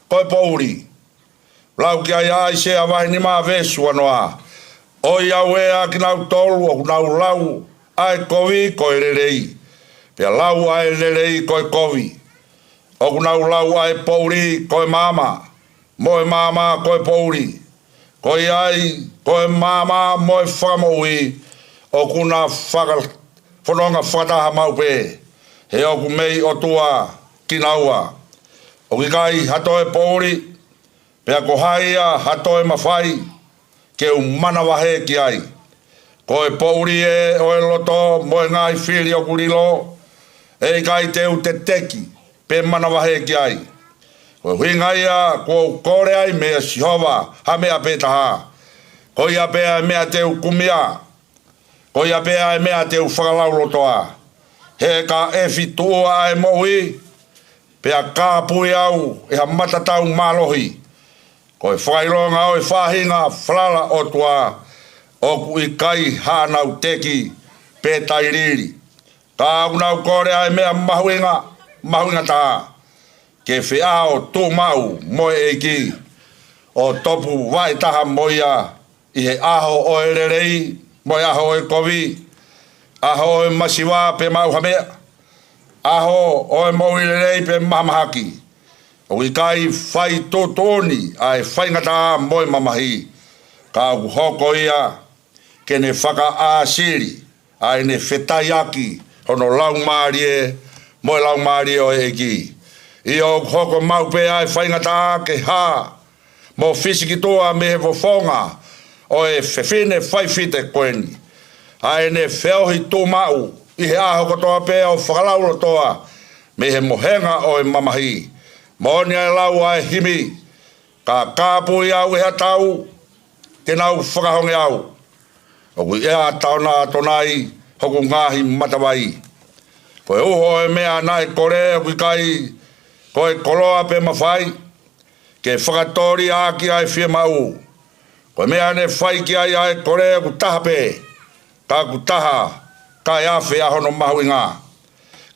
Ko e pouri. Lau ki ai ai se awai ni maa vesu anoa. O i au ea ki nau tolu o nau lau. Ai kovi ko e lerei. Pea lau ai lerei ko e kovi. O kunau lau ai pouri ko e mama. Mo e mama ko e pouri. Ko i ai ko e mama mo e whakamoui. O kuna whononga whataha maupe. He o ku mei o tua kinaua. O ki kai hato e pouri. Pea ko haia hato e mawhai. Ke u mana wahe ki ai. Ko e pouri e o e loto mo e ngai whiri o kurilo. E kai te u te teki. Pe mana wahe ki ai. Ko huinga ia ko kore ai mea sihova ha mea petaha. Ko ia pea mea te u kumia. Ko ia pea mea te u whakalau lotoa. He ka e fitua ai mohi. Pea ka pui au e ha matatau malohi. Ko e whaironga o e whahinga whalala o tua. O ku i kai hanau teki pe tairiri. Ka unau kore ai mea mahuinga taha. Ke whiao tū mau moe eiki. O topu vai taha moia. I he aho o e rerei. Moe aho o e kovi. Aho o e masiwa pe mau hamea. Aho o e moe rerei pe mahamahaki. O i kai whai tōtoni ai whaingata moe mamahi. Ka au hoko ia. Ke ne whaka āsiri. Ai ne whetaiaki. Hono lau maarie. Moe lau maarie o e eki. I o hoko maupe ai whaingata ke ha. Mo fisiki toa me he wonga. O e whewhine whaiwhite koeni. Ai ne wheohi tō mau. I he aho kotoa pe o whakalaulo toa. Me he mohenga o e mamahi. Moni ai lau ai himi. Ka kāpui au e hatau. Ke nau whakahonge au. O kui ea tauna tonai. Hoku ngahi matawai. Ko e uho e mea nai kore o kui kai. Ko e koloa pe mawhai. Ke whakatori aki ai whia mau. Ko e mea ne whai ki ai ai kore o ku taha pe. Ka ku taha. Ka e awhi ahono mahu inga.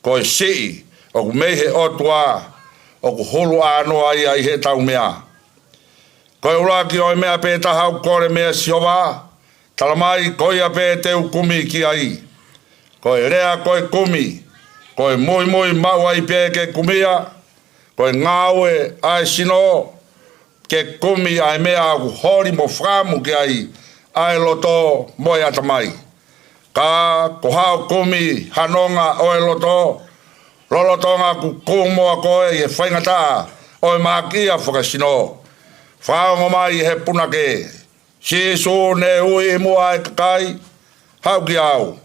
Ko e sii. O ku meihe otua. O ku hulu anoa ai he tau mea. Ko e uraki o e mea pe taha u kore mea siova. Talamai ko ia pe te ukumi ki ai. Ko e rea ko e kumi. Ko e mui mau ai pe ke kumia. Ko e ngaue ai sino. Ke kumi ai mea ku hori mo whamu ki ai. Ai loto mo e atamai. Ka ko hao kumi hanonga o e loto. Lolotonga ku kumoa koe i e whaingata. O e makia whakasino. Whaongo mai he punake. Sisu ne ui mua e kakai. Hau ki au.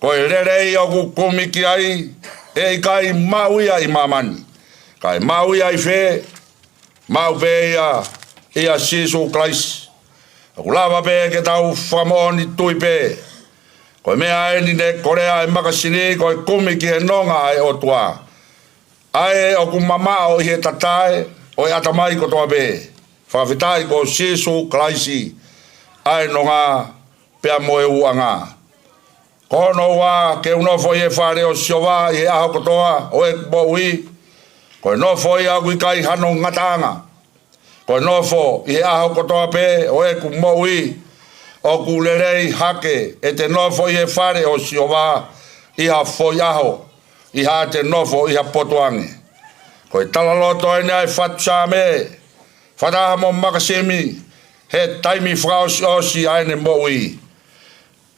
Ko e rerei o ku kumi ki ai. E kai mauia i mamani. Kai mauia i whe. Mau pe ia. Ia Sisu Christ. Aku lava pe ke tau whamoni tui pe. Koe mea e ni ne korea e makasini koe kumi ki he nonga ai o tua. Ai o ku mamao i he tatae o e atamai ko toa pe. Whawhitai ko Jesu Kraisi ai nonga pea moe uanga. Kono wa ke unofo i e whare o siova i he aho kotoa o e mo ui. Koe nofo i agu i kai hano ngatanga. Koe nofo i he aho kotoa pe o e ku mo ui. O ku lerei hake e te nofo i he whare o siova i ha foi aho. I ha te nofo i ha potuange. Koe talaloto e nei whatu sa me. Whataha mo makasemi he taimi whakaosi osi aene mo ui.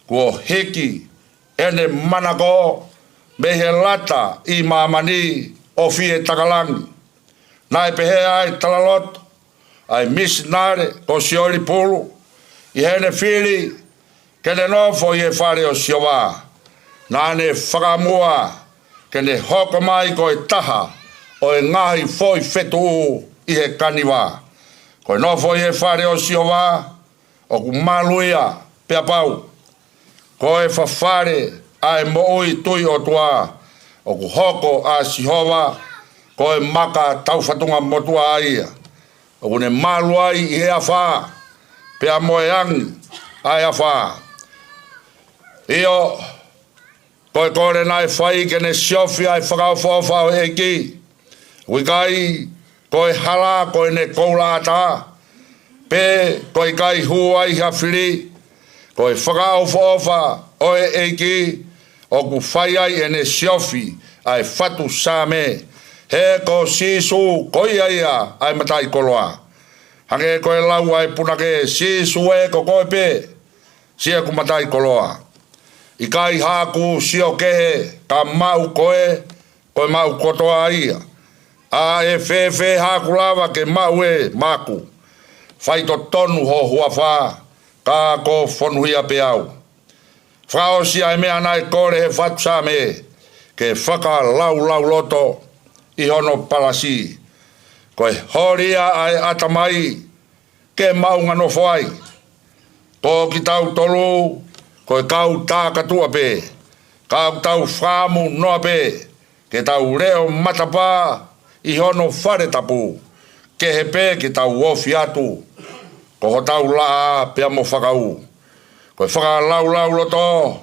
Kua hiki ene manako me he lata i mamani o fie takalangi. Nai pehe ai talaloto ai misinare ko sioli pulu. I hene fili kene nofo i e whare o siova. Nane whakamua kene hoko mai ko e taha o e ngahi foi fetu i he kaniwa. Koe nofo i e whare o siova o ku maluia pea pau. Koe whawhare ai moui tui o tua o ku hoko a sihova koe maka tauwhatunga motua aia. O ku ne maluai i he awha pea moe angi ai awha. Io koe kore nai whai kene siofi ai whakauwhawha o eki. Wikai koe hala koe ne koula ata. Pe koe kai huai hawhiri. Koe whakauwhawha o eki. O ku whai ai ene siofi ai whatu same. He ko sisu koi aia ai matai koloa. Hange koe lau ai punake sisu e ko koe pe. Sia ku matai koloa. I kai haku sio kehe ka mau koe. Koe mau kotoa ia. A e fe haku lava ke mau e maku. Whaito tonu ho huawha. Ka ko whonuhia pe au. Whao si ai mea nai kore he whatsa me. Ke whaka lau loto. I hono palasi. Koe horia ai atamai. Ke maunga no whai. Ko ki tau tolu. Koe kau tā katua pe. Kau tau whamu noa pe. Ke tau reo matapa. I hono whare tapu. Ke he pe ke tau ofi atu. Ko ho tau laa pea mo whakau. Koe whaka lau loto.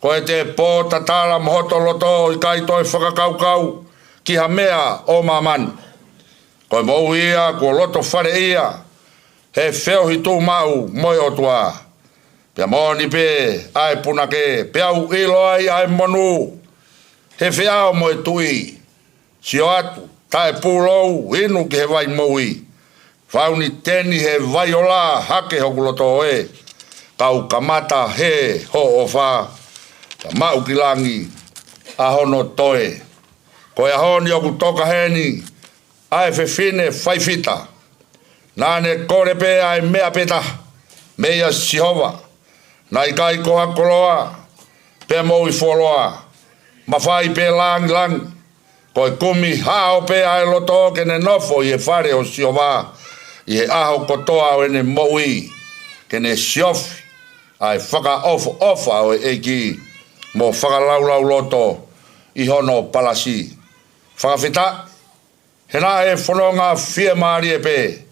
Koe te pō tatala mohoto loto. I kai toi whakakau. Ki ha mea o maman. Koe mou ia ko loto whare ia. He wheo hitu mau moi o tua. Pea moni pe ai punake. Pea u ilo ai monu. He wheao mo e tui. Sio atu. Tae pūlou inu ki he vai moui. Whauni teni he vai ola hake hoku loto e. Kau kamata he ho o wha. Ka mau ki langi a hono toe. Koe ahoni oku toka heni. Ai fefine whaifita. Nane kore pe ai mea peta. Meia sihova. Nai kai koha koloa. Pe moui foloa. Mawhai pe langi. Koe kumi hao pe ai loto ke ne nofo i e whare o siova. I he aho kotoa o ene moui. Ke ne siofi ai whaka ofa o e eki. Mo whaka lau loto i hono palasi. Whakawhita. Hena e whanonga fia maari e pe.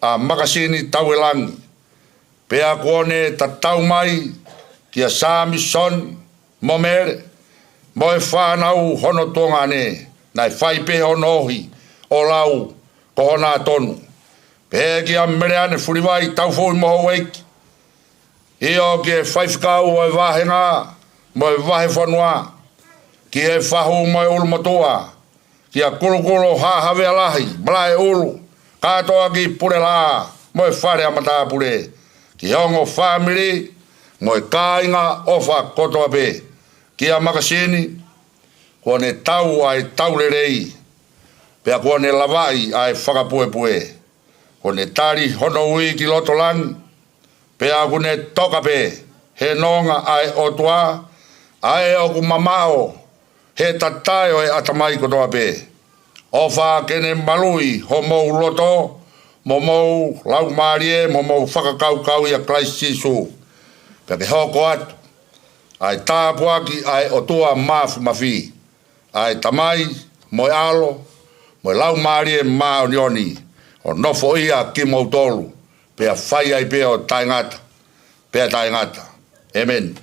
A makasini tauelangi. Pea kuone ta tau mai. Kia sami son momere. Mo e whanau hono tonga ne. Nai whai pe honohi o lau ko hona tonu. Pe ki a mereane furiwai tau fui moho weiki. Io ki e whaifkau o e wahenga mo e wahe whanua. Ki e whahu mo e ulumotua. Ki a kulukulo hawe alahi, blae ulu. Katoa ki pure la mo e whare amata pure. Ki hongo family mo e kāinga ofa kotoa pe. Ki a makasini. Kone tau ai taurerei. Pea kone lavai ai whakapue. Kone tari hono ui ki loto lang. Pea kone toka pe. He nonga ai otua. Ai oku mamao. He tatai o e atamai kotoa pe. Ofa kene malui ho mou loto. mo mau lau marie mo mau whakakaukau ia Christ Jesus. Pea ke hoko atu. Ai tāpuaki ai o tua mafi. Ai tamai mo alo mo lau marie ma onioni. O nofo ia ki mo tolu. Pea whai ai pea o taingata. Pea taingata. Amen.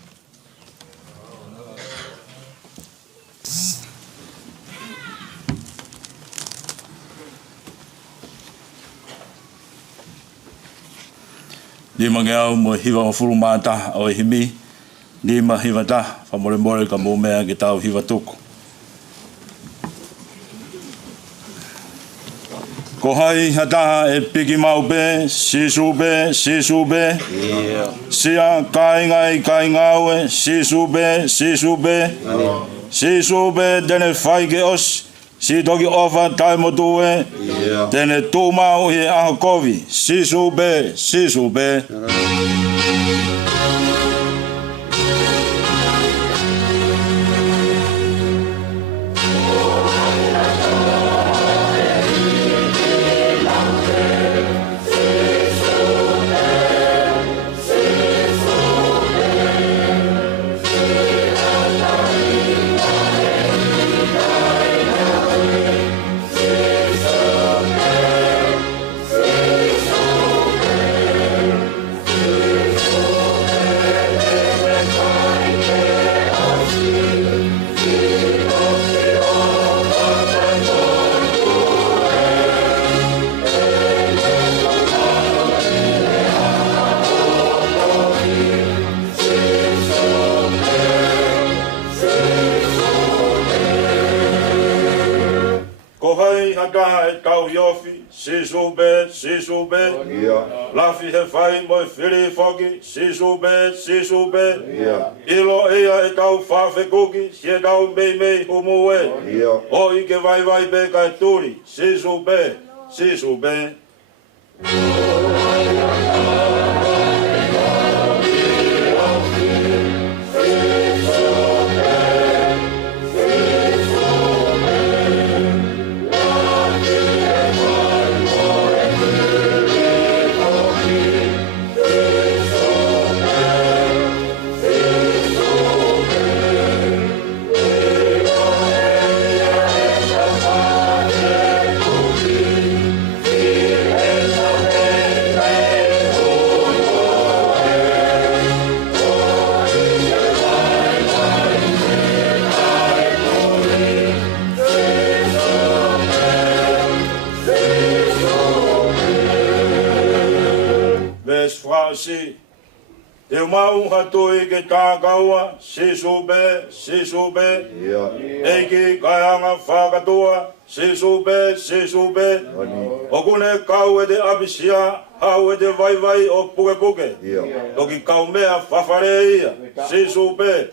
Ni mangeau mo hiwa o fulu mata o himi. Ni ma hiwa ta whamore more ka mo mea ki tau hiwa tuku. Ko hai hataha e piki mau be, sisu be. Sia kai ngau e, sisu be. Sisu be dene whai ke os, si toki ofa tai mo tue, dene tū mau hi aho kovi, sisu be. Hataha e tau yofi, sisu be. Lafi he whai mo e whiri whoki, sisu be. Ilo ea e tau whawhe kuki, si e tau mei humu e. O i ke vai be kai turi, sisu be. Si te mau hatui ke tākaua, sisu be. Eiki kaianga whakatua, sisu be. O kune kau e te apisia, hau e te vai o puke. Toki kau mea whawhare ia, sisu be.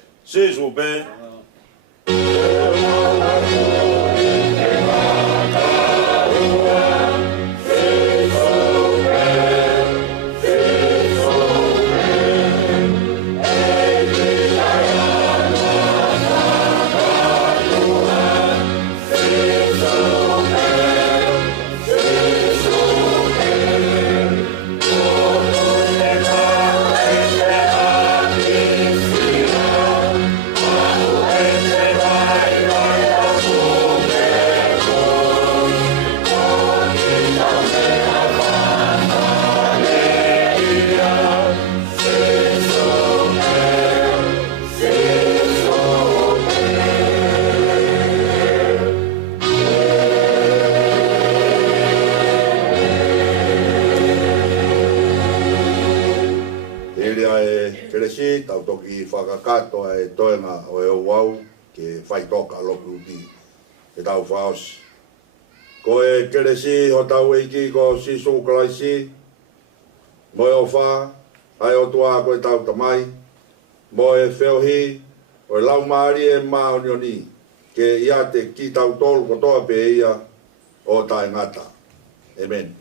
Keresi tau toki whakakatoa e toenga o e wau ke whaitoka loku uti e tau whaos. Ko e keresi ho tau eiki ko sisu kalaisi mo e o wha ai o tua ko e tau tamai mo e wheohi o e lau maari e maa onioni ke ia te ki tau tolu ko toa pe ia o tae ngata. Amen.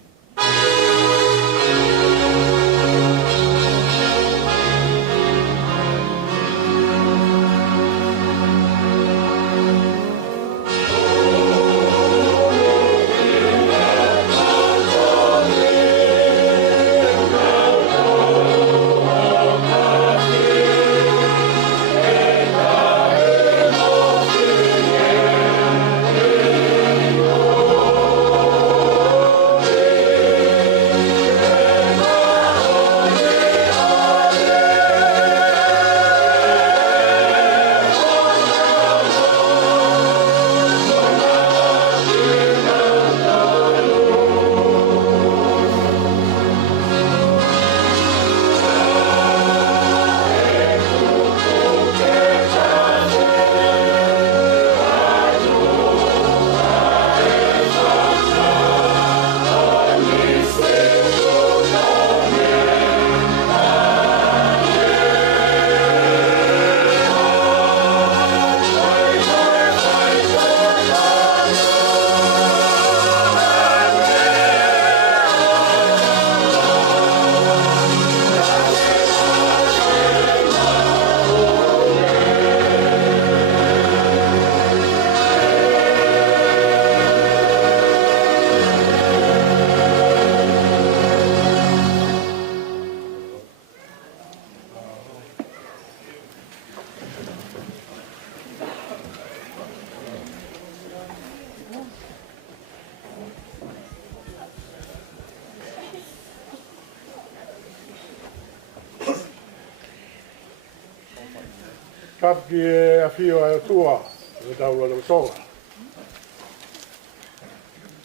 Kapki e afio a tua, e taula no tonga.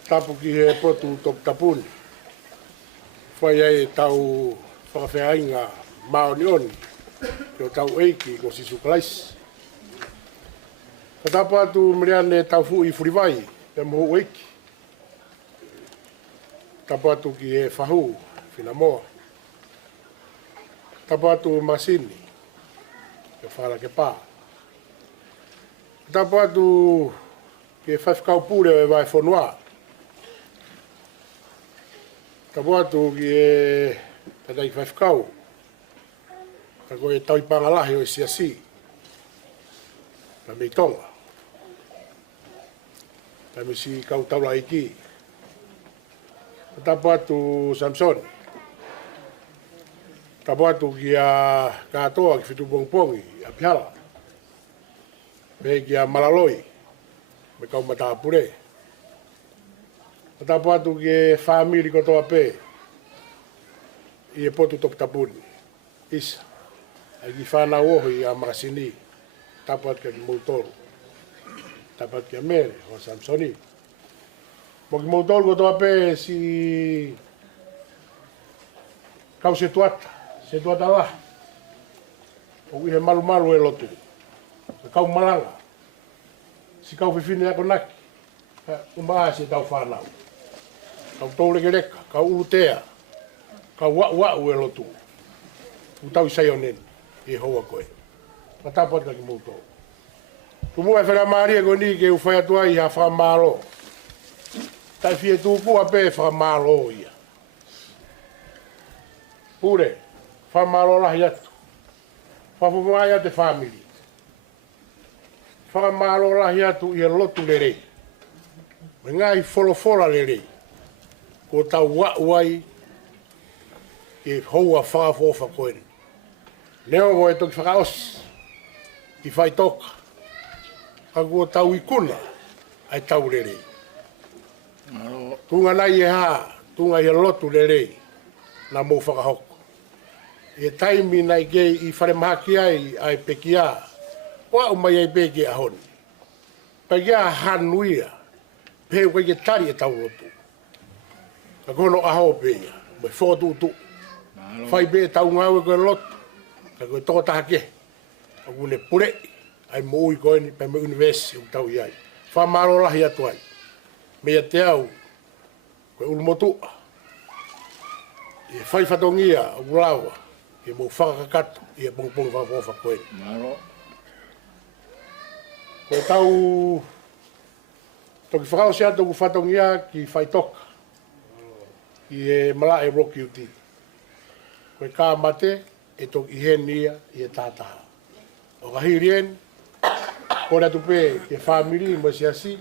Tapu ki he potu top tapuni. Whai ai tau whakawhiainga maoni oni, ki o tau eiki ko sisu kalaisi. Ka tapu atu mreane tau fu i furiwai, te mohu eiki. Tapu atu ki he whahu, whina moa. Tapu atu masini, ke whara ke pā. Tapu atu ke whawhikau pūreo e vai whanua. Tapu atu ki e tatai whawhikau. Ka koe tau i pangalahi o e siasi. Ta mei tonga. Ta me si kau taula iki. Tapu atu Samsoni. Tapu atu ki a katoa ki whitu pongpongi, a pihala. Me ki a malaloi, me kau matapure. Tapu atu ki e whamiri kotoa pē, i e potu top tapuni, isa. Ai ki whanau oho i a makasini, tapu atu ki moutoru. Tapu atu ki a mere, o Samsoni. Mo ki moutoru kotoa pē si kau se tuata la. O he malu malu e lotu. Kau malanga. Si kau whiwhine ako naki. Umaa se tau whanau. Kau tōreke reka, kau ulutea. Kau wau e lotu. Utau isai o nene. E hoa koe. Matapata ki moutou. Tumua e whera maaria ko ni ke uwhai atua i ha whamaro. Tai fie tūku a pē whamaro ia. Pure, whamaro lahi atu. Whawhumai ate whamiri. Whamaro lahi atu i a lotu le rei. Me ngai wholofora le rei. Ko tau wauai e houa whaafofa koe. Neo mo e toki whakaosi. I whai toka. Ka kua tau ikuna ai tau le rei. Tunga nai e haa, tunga i a lotu le rei. Na mou whakahoko. E taimi nai gei i whare mahaki ai pekia. Wa o mai ai peke a honi. Pekia hanuia. Pe koe ke tari e tau rotu. Ka kono aho peia. Mai whotu tu. Whai pe tau ngau e koe lotu. Ka koe toko tahake. Ka kune pure. Ai mo ui koe ni pe me universi o tau iai. Whamaro lahi atu ai. Mea te au. Koe ulumotua. E whai whatongia o ulaua. E mo whakakatu i e pongpong whafofa koe. Maro. Koe tau toki whakao se atu ku whatongia ki whai toka. I e mala e roki uti. Koe kā mate e toki henia i e tātaha. O kahirien, kore atu pē ke whamiri mo siasi,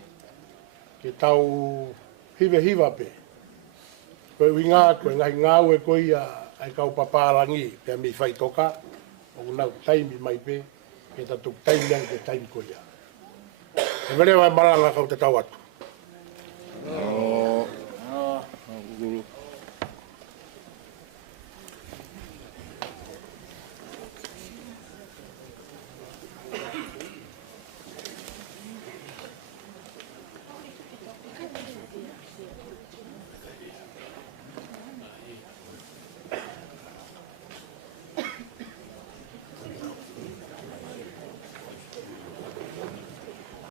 ke tau hiva pē. Koe winga, koe ngahi ngau e koe ia ai kau paparangi pe mi whai toka, o nau taimi mai pē, ke tatuk taimi ang ke taimi koe ia. E mere wai maranga kau te tau atu.